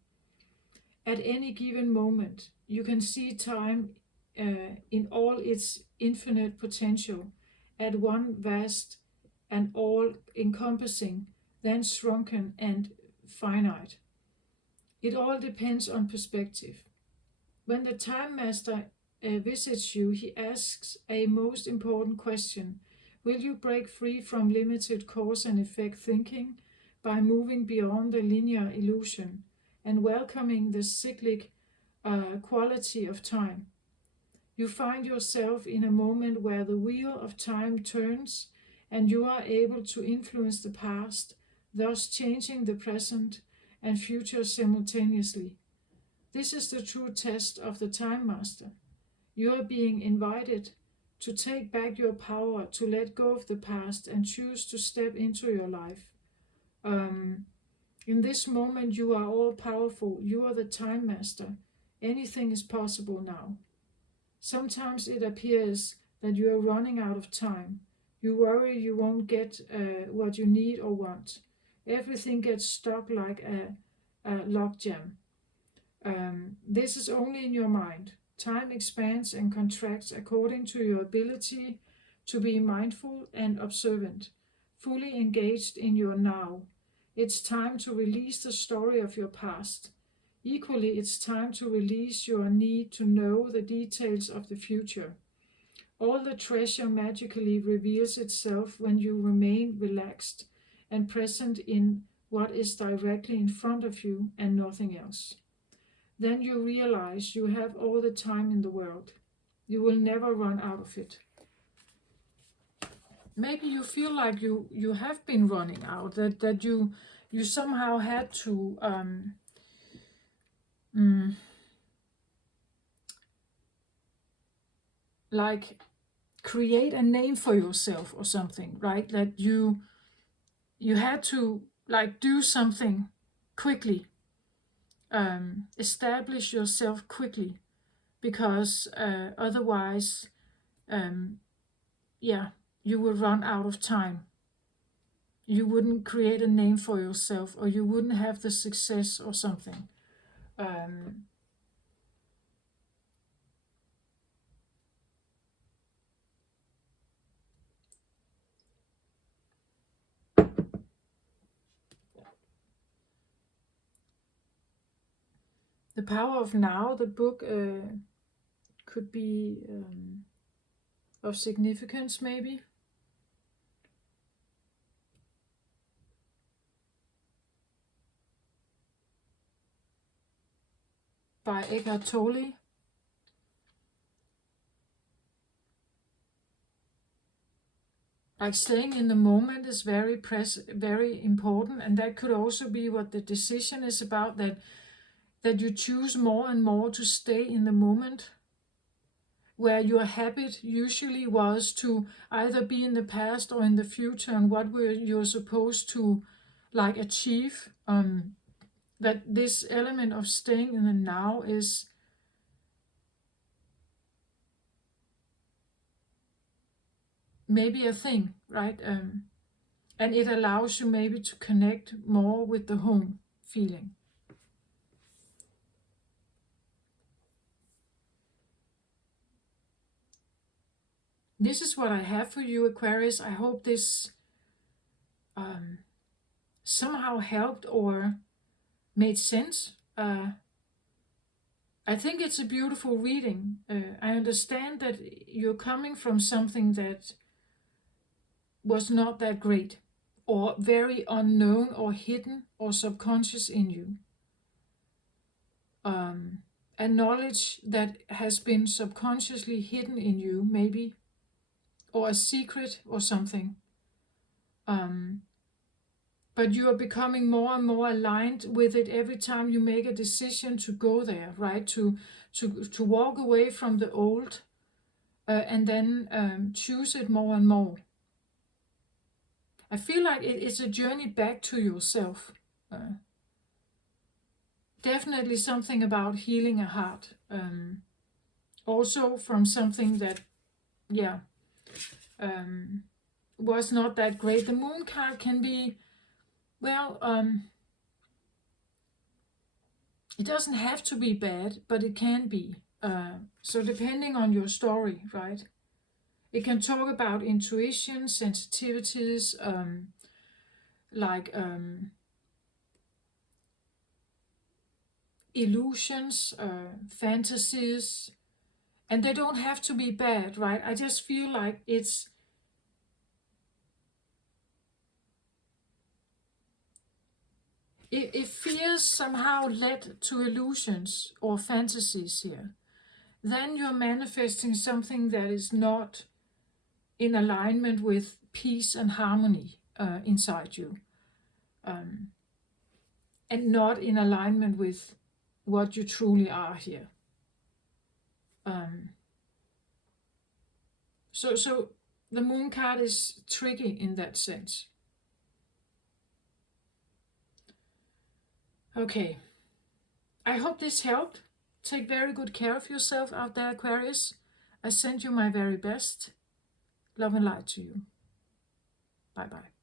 At any given moment, you can see time in all its infinite potential at one vast and all-encompassing, then shrunken and finite. It all depends on perspective. When the Time Master visits you, he asks a most important question. Will you break free from limited cause and effect thinking by moving beyond the linear illusion and welcoming the cyclic quality of time? You find yourself in a moment where the wheel of time turns and you are able to influence the past, thus changing the present and future simultaneously. This is the true test of the Time Master. You are being invited to take back your power, to let go of the past and choose to step into your life. In this moment, you are all powerful. You are the Time Master. Anything is possible now. Sometimes it appears that you are running out of time. You worry you won't get what you need or want. Everything gets stuck like a logjam. This is only in your mind. Time expands and contracts according to your ability to be mindful and observant, fully engaged in your now. It's time to release the story of your past. Equally, it's time to release your need to know the details of the future. All the treasure magically reveals itself when you remain relaxed and present in what is directly in front of you and nothing else. Then you realize you have all the time in the world. You will never run out of it. Maybe you feel like you have been running out, that you somehow had to like create a name for yourself or something, right? That you had to like do something quickly, establish yourself quickly, because otherwise, you will run out of time. You wouldn't create a name for yourself, or you wouldn't have the success or something. The Power of Now, the book, could be of significance, maybe. By Eckhart Tolle. Like staying in the moment is very important, and that could also be what the decision is about, that you choose more and more to stay in the moment, where your habit usually was to either be in the past or in the future, and what you're supposed to like achieve. That this element of staying in the now is maybe a thing, right? And it allows you maybe to connect more with the home feeling. This is what I have for you, Aquarius. I hope this somehow helped or made sense. I think it's a beautiful reading. I understand that you're coming from something that was not that great, or very unknown or hidden or subconscious in you. A knowledge that has been subconsciously hidden in you, maybe, or a secret or something. But you are becoming more and more aligned with it every time you make a decision to go there, right? To walk away from the old and then choose it more and more. I feel like it's a journey back to yourself. Definitely something about healing a heart. Also from something that, was not that great. The Moon card can be, well, it doesn't have to be bad, but it can be. So depending on your story, right? It can talk about intuition, sensitivities, illusions, fantasies, and they don't have to be bad, right? I just feel like it feels somehow led to illusions or fantasies here. then you're manifesting something that is not in alignment with peace and harmony inside you, and not in alignment with what you truly are here. So the moon card is tricky in that sense. Okay, I hope this helped. Take very good care of yourself out there, Aquarius. I send you my very best. Love and light to you. Bye bye.